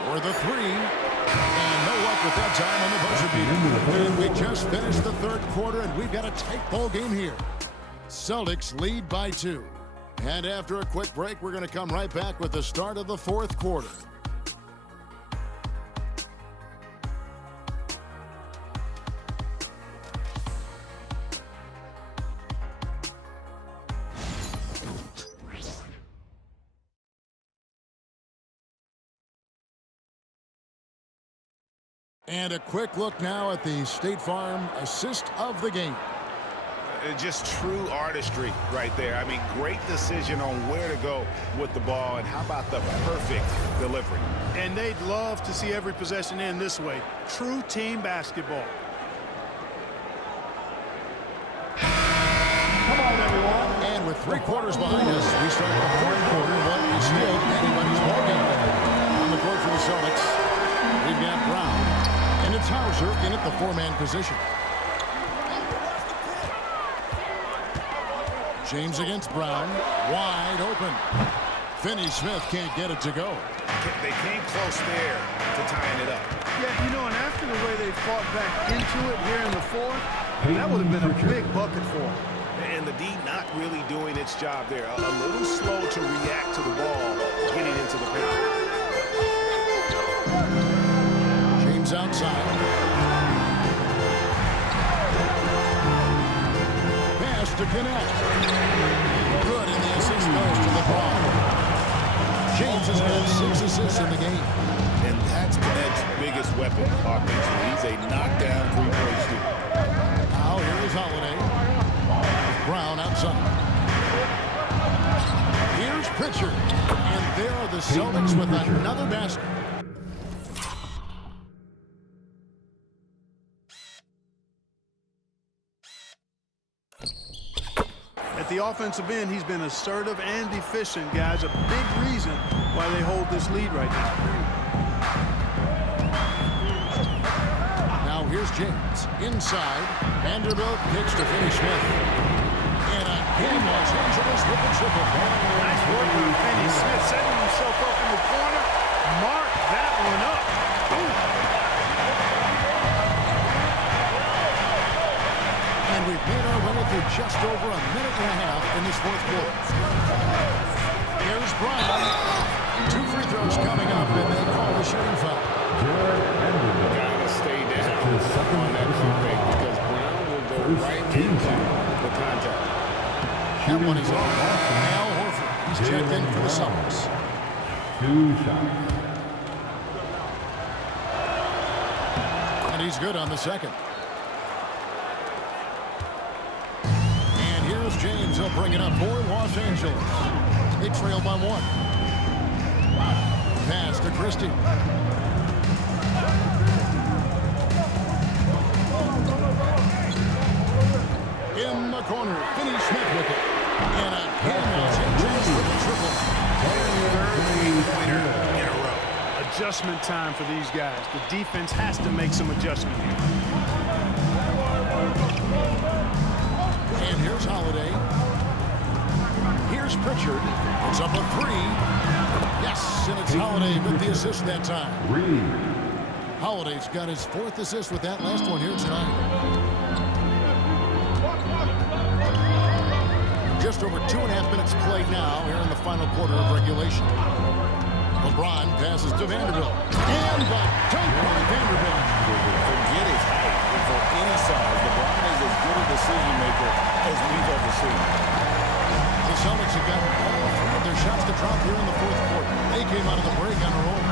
For the 3. And no luck with that time on the buzzer beater. And we just finished the third quarter, and we've got a tight ball game here. Celtics lead by 2. And after a quick break, we're going to come right back with the start of the fourth quarter. And a quick look now at the State Farm assist of the game. Just true artistry right there. I mean, great decision on where to go with the ball, and how about the perfect delivery? And they'd love to see every possession end this way. True team basketball. Come on, everyone. And with 3 quarters behind us, we start the fourth quarter. What is still anybody's ballgame. On the court for the Celtics, we've got Brown, and it's Hauser in at the 4-man position. James against Brown, wide open. Finney-Smith can't get it to go. They came close there to tying it up. Yeah, you know, and after the way they fought back into it here in the fourth, that would have been a big bucket for them. And the D not really doing its job there. A little slow to react to the ball getting into the paint. James outside. To connect. Good, and the assist goes to LeBron. James has got 6 assists in the game. And that's Ned's biggest weapon offensively. He's a knockdown three-point shooter. Now here is Holiday. Brown outside. Here's Pritchard. And there are the Celtics with another basket. At the offensive end, he's been assertive and efficient, guys. A big reason why they hold this lead right now. Now here's James. Inside. Vanderbilt kicks to Finney-Smith. And again, Los Angeles with the triple. Nice work by Finney-Smith, setting himself up in the corner. Mark that one up. And we've made our way through just over a minute and a half in this fourth quarter. Here's Brown. 2 free throws coming up, and they call the shooting foul. Gotta stay down on that front break because Brown will go right into the contact. That one is off. Al Horford. He's checked in for the Celtics. 2 shots. And he's good on the second. And here's James. He'll bring it up for Los Angeles. They trail by 1. Pass to Christie. In the corner, Finney Smith with it. And again, Los Angeles with the triple. In a row. Adjustment time for these guys. The defense has to make some adjustment here. And here's Holiday. Here's Pritchard. It's up a 3. Yes, and it's Holiday with the assist that time. Holiday's got his 4th assist with that last one here tonight. Just over 2.5 minutes played now here in the final quarter of regulation. LeBron passes to Vanderbilt. And the dunk by Vanderbilt. Forget his height. For any size, LeBron is as good a decision maker as we've ever seen. The Celtics have got all 3 of their shots to drop here in the 4th quarter. They came out of the break on a roll.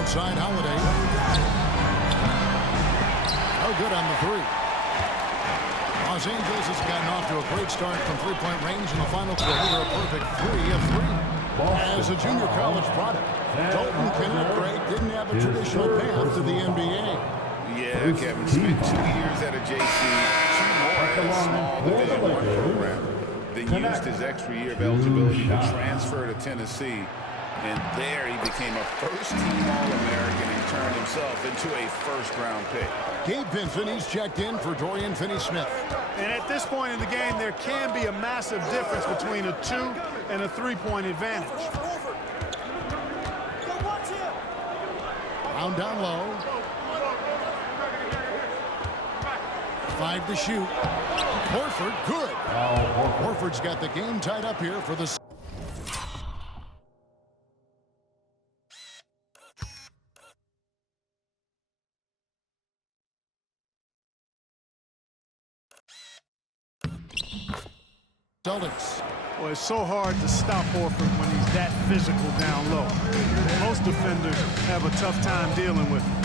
Outside Holiday. No good on the 3. Los Angeles has gotten off to a great start from 3-point range in the final quarter. They're a perfect 3 of 3. As a junior college product, Dalton Kenneth Gray didn't have a traditional path to the NBA. Yeah, Kevin spent 2 years at a JC, 2 more at a small Division I program. Then used his extra year of eligibility to transfer to Tennessee. And there he became a first-team All-American and turned himself into a first-round pick. Gabe Vincent, he's checked in for Dorian Finney-Smith. And at this point in the game, there can be a massive difference between a 2 and a 3-point advantage. Round down low. 5 to shoot. Horford, good. Horford's got the game tied up here for the... Celtics. Well, it's so hard to stop Horford when he's that physical down low. Most defenders have a tough time dealing with him.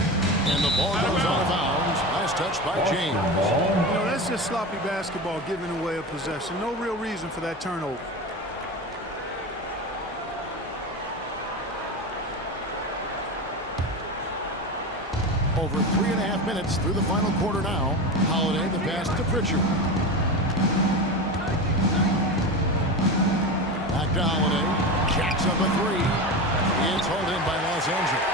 And the ball goes out of bounds. Last touch by James. You know, that's just sloppy basketball, giving away a possession. No real reason for that turnover. Over 3.5 minutes through the final quarter now. Holiday, the pass to Pritchard. Back to Holiday. Jacks up a 3. It's hauled in by Los Angeles.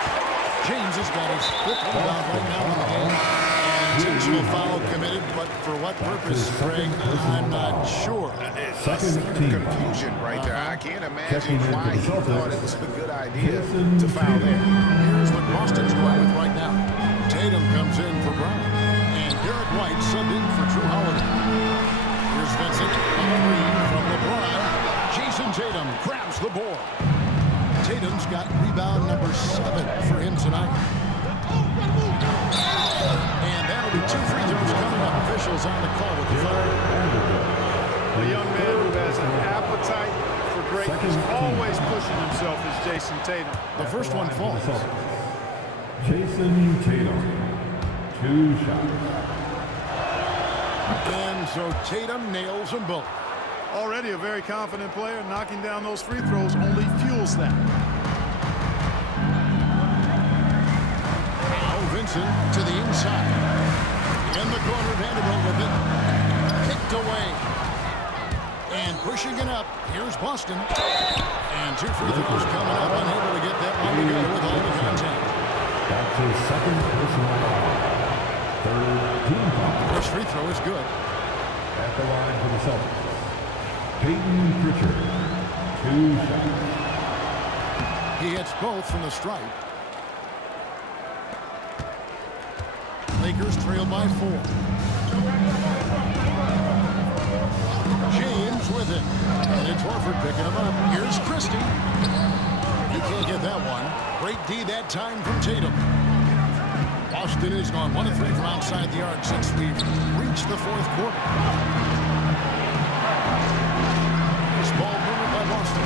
James has got his 5th rebound right now in the game. And intentional foul committed, but for what purpose, Greg? I'm not sure. It's confusion right there. I can't imagine why he thought it was a good idea to foul there. Here's what Boston's going with right now. Tatum comes in for Brown. And Derek White subbed in for Drew Holiday. Here's Vincent. A 3 from LeBron. Jason Tatum grabs the board. Tatum's got rebound number 7 for him tonight. And that'll be 2 free throws coming up. Officials on the call with the foul. A young man who has an appetite for greatness, always pushing himself, is Jason Tatum. The first one falls. Jason Tatum, 2 shots. And so Tatum nails them both. Already a very confident player. Knocking down those free throws only fuels that. Now Vincent to the inside. In the corner, Vanderbilt with it. Kicked away. And pushing it up. Here's Boston. And 2 free throws coming up. Unable to get that one together with all the contact. That's his 2nd personal foul. 3rd team foul. First free throw is good. At the line for the Celtics, Peyton Pritchard, 2 shots. He hits both from the stripe. Lakers trail by 4. James with it. And it's Horford picking him up. Here's Christie. He can't get that one. Great D that time from Tatum. Boston has gone 1 of 3 from outside the arc since we've reached the 4th quarter. This ball moved by Boston.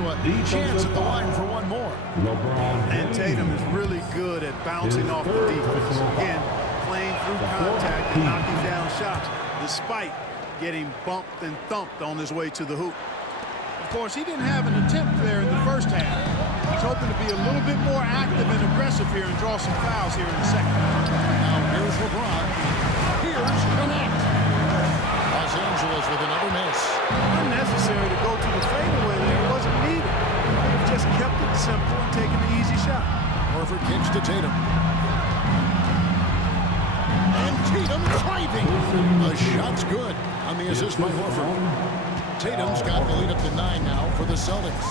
so a chance at the line for one more. LeBron And Tatum is really good at bouncing off the defense. Again, playing through contact and knocking down shots, despite getting bumped and thumped on his way to the hoop. Of course, he didn't have an attempt there in the first half. He's hoping to be a little bit more active and aggressive here and draw some fouls here in the second. Now here's LeBron. Here's Connect. Los Angeles with another miss. Unnecessary to go to the fadeaway there. It wasn't needed. Could have just kept it simple and taken the easy shot. Horford kicks to Tatum. And Tatum driving. The shot's good on the assist by Horford. Tatum's got the lead up to 9 now for the Celtics.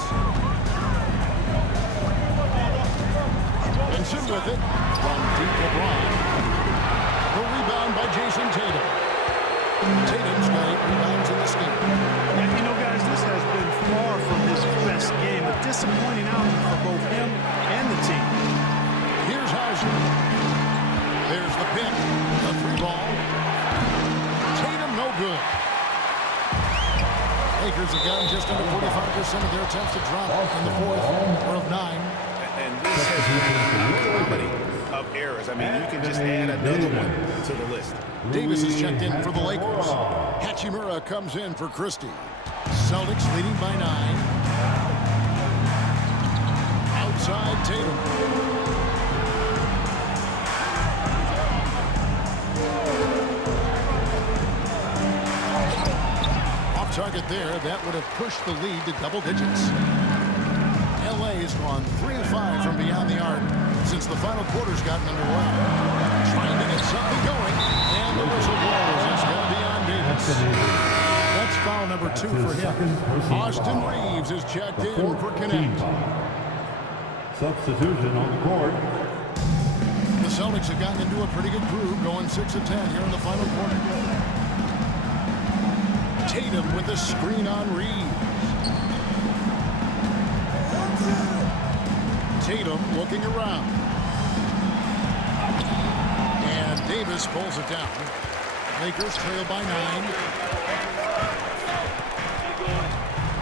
And sit with it from deep LeBron. The rebound by Jason Tatum. Tatum's got 8 rebounds in this game. And you know, guys, this has been far from his best game. A disappointing outing for both him and the team. Here's Hauser. There's the pick. The free ball. Tatum no good. Lakers have gotten just under 45% of their attempts to drop in the fourth, or of 9. And this has been a comedy of errors. I mean, you can just add another one to the list. Davis is checked in for the Lakers. Hachimura comes in for Christie. Celtics leading by 9. Outside Tatum. Target there, that would have pushed the lead to double digits. LA has gone 3 of 5 from beyond the arc since the final quarter's gotten underway. Trying to get something going, and the whistle blows. It's going to be on Davis. That's foul number 2 for him. Austin Reeves is checked in for Connect. Substitution on the court. The Celtics have gotten into a pretty good groove, going 6 of 10 here in the final quarter. Tatum with the screen on Reeves. Tatum looking around. And Davis pulls it down. Lakers trail by 9.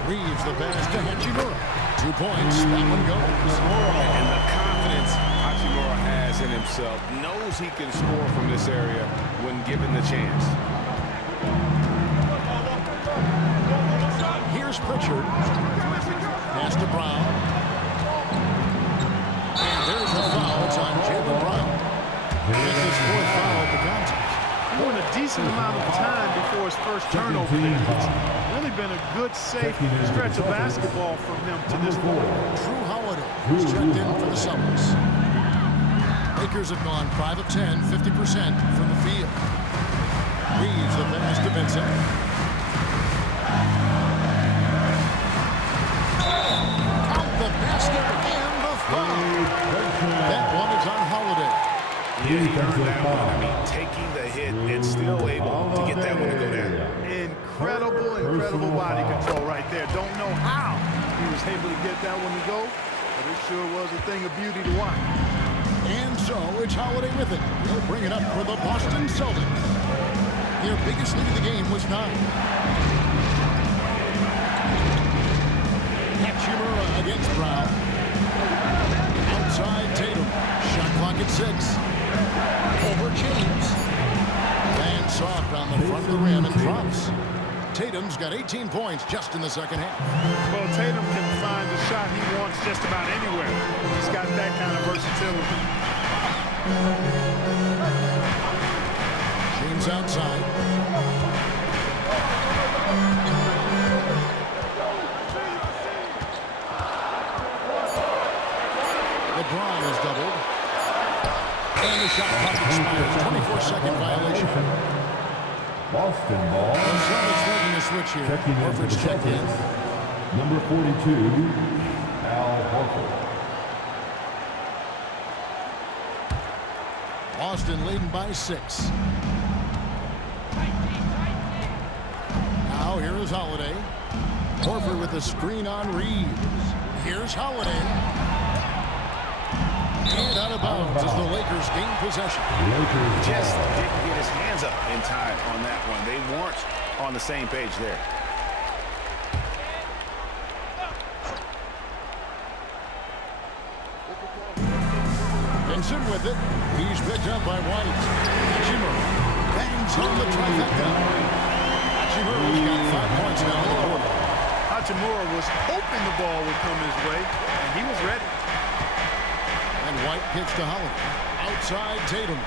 Reeves the pass to Hachimura. 2 points. That one goes. And the confidence Hachimura has in himself, knows he can score from this area when given the chance. Here's Pritchard. Pass to Brown. And there's the foul. It's on Jaylen Brown. It's his 4th foul of the contest. Doing a decent amount of time before his first turnover. It's really been a good, safe stretch of basketball from him to this point. Drew Holiday is checked in for the Celtics. Lakers have gone 5 of 10, 50% from the field. Reeves the pass to Vincent. The basket and the foul. That one is on Holiday. Yeah, he earned that one. I mean, taking the hit and still able to get that one to go down. Incredible body control right there. Don't know how he was able to get that one to go, but it sure was a thing of beauty to watch. And so it's Holiday with it. He'll bring it up for the Boston Celtics. Their biggest lead of the game was 9. Hachimura against Brown. Outside Tatum. Shot clock at 6. Over James. Lands soft on the front of the rim and drops. Tatum's got 18 points just in the second half. Well, Tatum can find the shot he wants just about anywhere. He's got that kind of versatility. James outside. LeBron is doubled. And the shot clock expires. 24-second violation. Boston ball. The Celtics making a switch here. Horford's checked in. Number 42, Al Horford. Boston leading by 6. Now here is Holiday. Horford with the screen on Reeves. Here's Holiday. And out of bounds as the Lakers gain possession. Just didn't get his hands up in time on that one. They weren't on the same page there. with it. He's picked up by White. Hachimura bangs home the trifecta. Hachimura's got 5 points now in the quarter. Hachimura was hoping the ball would come his way, and he was ready. And White kicks to Holiday. Outside Tatum.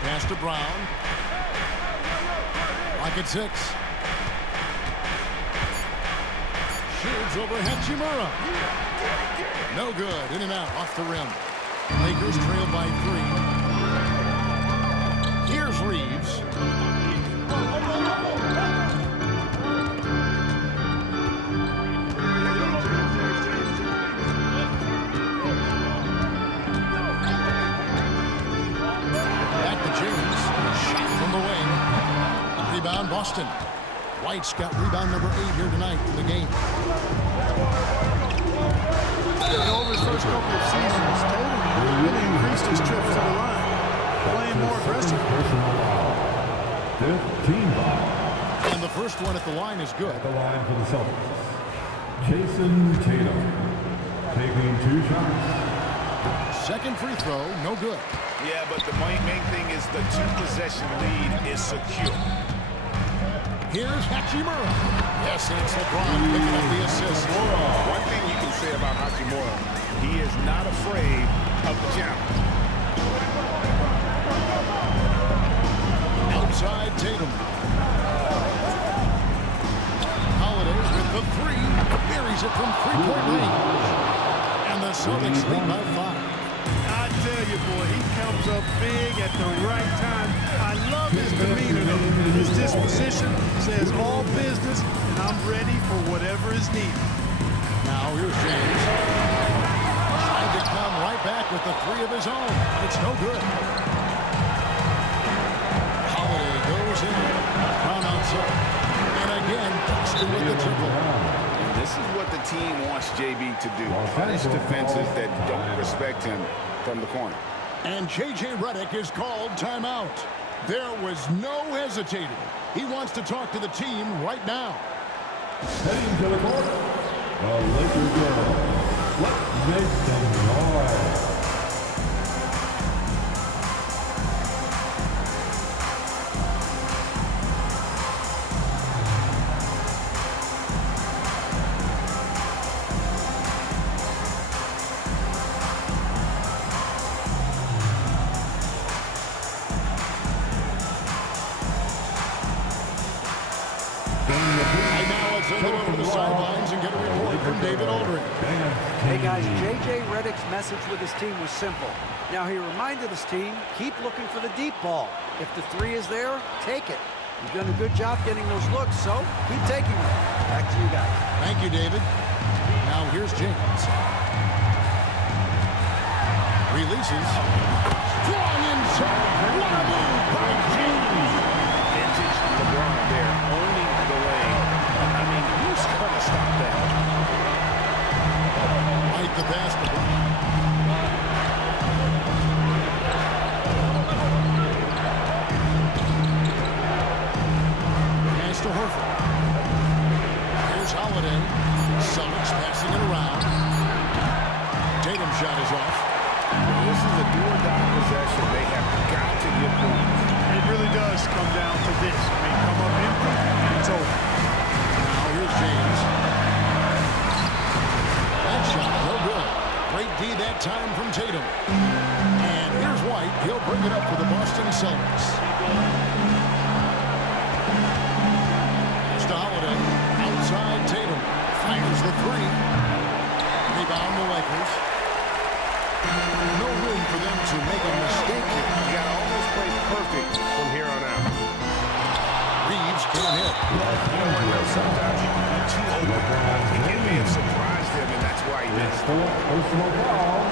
Pass to Brown. Rocket 6. Shoots over Hachimura. No good. In and out off the rim. Lakers trail by 3. Here's Reeves. Back to James. Shot from the wing. Rebound Boston. White's got rebound number 8 here tonight in the game. Over his first couple of seasons, Tatum really increased his trips to the line, playing more aggressive. 15 ball. And the first one at the line is good. At the line for the Celtics. Jason Tatum taking 2 shots. Second free throw, no good. Yeah, but the main thing is the 2-possession lead is secure. Here's Hachimura. Yes, and it's LeBron picking up the assist. One thing you can say about Hachimura, he is not afraid of the challenge. Outside Tatum. Holiday with the 3. Buries it from 3-point range. And the Celtics lead by 5. I tell you, boy, he comes up big at the right time. I love his demeanor, though. His disposition says all business, and I'm ready for whatever is needed. Now here's James. Trying to come right back with the 3 of his own. It's no good. Holiday goes in. Brown outside. And again, Boston with the triple. This is what the team wants JB to do. Punish defenses that don't respect him from the corner. And J.J. Redick is called timeout. There was no hesitating. He wants to talk to the team right now. Heading to the court, the Lakers girls. Let's make some noise. And now let's send it over to the sidelines and get a report from David Aldridge. Hey guys, J.J. Redick's message with his team was simple. Now he reminded his team, keep looking for the deep ball. If the 3 is there, take it. You've done a good job getting those looks, so keep taking them. Back to you guys. Thank you, David. Now here's James. Releases. Strong inside. What a move by James. Vintage LeBron there, owning the lane. I mean, who's going to stop that? Right the basketball. Pass to Horford. Here's Holiday. Celtics passing it around. Tatum's shot is off. This is a do-or-die possession. They have got to get points. It really does come down to this. I mean, come up empty, and it's over. Now here's James. That shot, no good. Great D that time from Tatum. And here's White. He'll bring it up for the Boston Celtics. It's to Holiday. Outside Tatum. Fires the 3. Rebound the Lakers. No room for them to make a mistake here. You got to almost play perfect from here on out. Reeves can't hit. You know what, sometimes you're too open. It may have surprised him, and that's why he missed. Personal foul.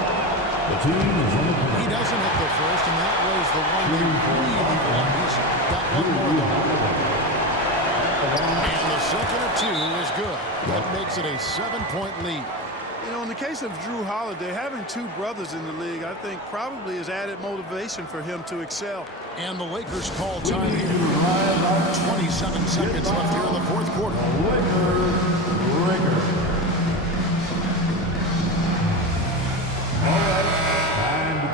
The team is on the court. He doesn't hit the first, and that was the one he really wanted. He's got one more though. And the second of 2 is good. That makes it a 7-point lead. You know, in the case of Drew Holiday, having 2 brothers in the league, I think probably is added motivation for him to excel. And the Lakers call time here. 27 seconds left here in the 4th quarter.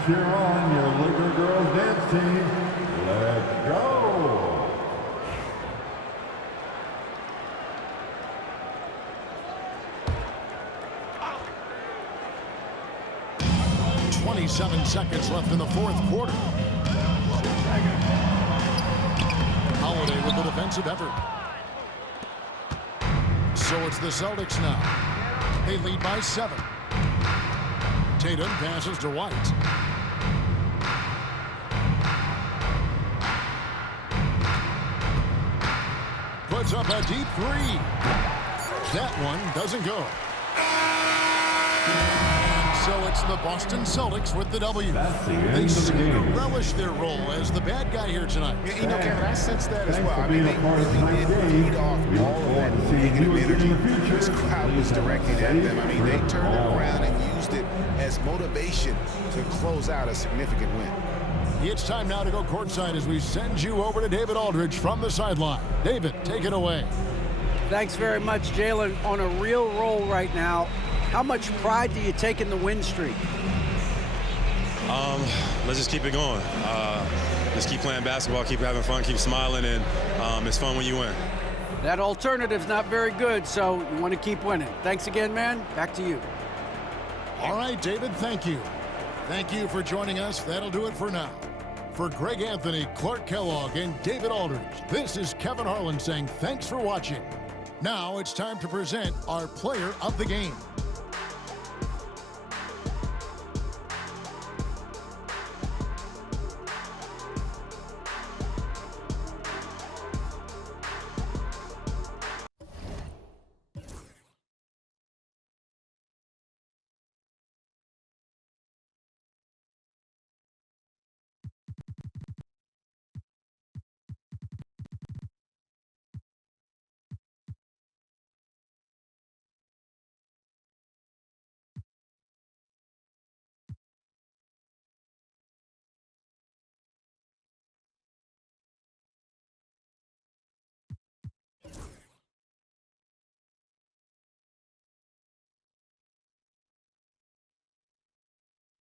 cheer on your Laker girls dance team. Let's go! 27 seconds left in the fourth quarter. Holiday with the defensive effort. So it's the Celtics now. They lead by 7. Tatum passes to White. Puts up a deep 3. That one doesn't go. So it's the Boston Celtics with the W. They seem to relish their role as the bad guy here tonight. Yeah, you know, Kevin, I sense that as well. I mean, they really did feed off all of that negative energy this crowd was directing at them. I mean, they turned it around and used it as motivation to close out a significant win. It's time now to go courtside as we send you over to David Aldridge from the sideline. David, take it away. Thanks very much, Jalen. On a real roll right now. How much pride do you take in the win streak? Let's just keep it going. Just keep playing basketball, keep having fun, keep smiling, and it's fun when you win. That alternative's not very good, so you want to keep winning. Thanks again, man. Back to you. All right, David, thank you. Thank you for joining us. That'll do it for now. For Greg Anthony, Clark Kellogg, and David Aldridge, this is Kevin Harlan saying thanks for watching. Now it's time to present our player of the game.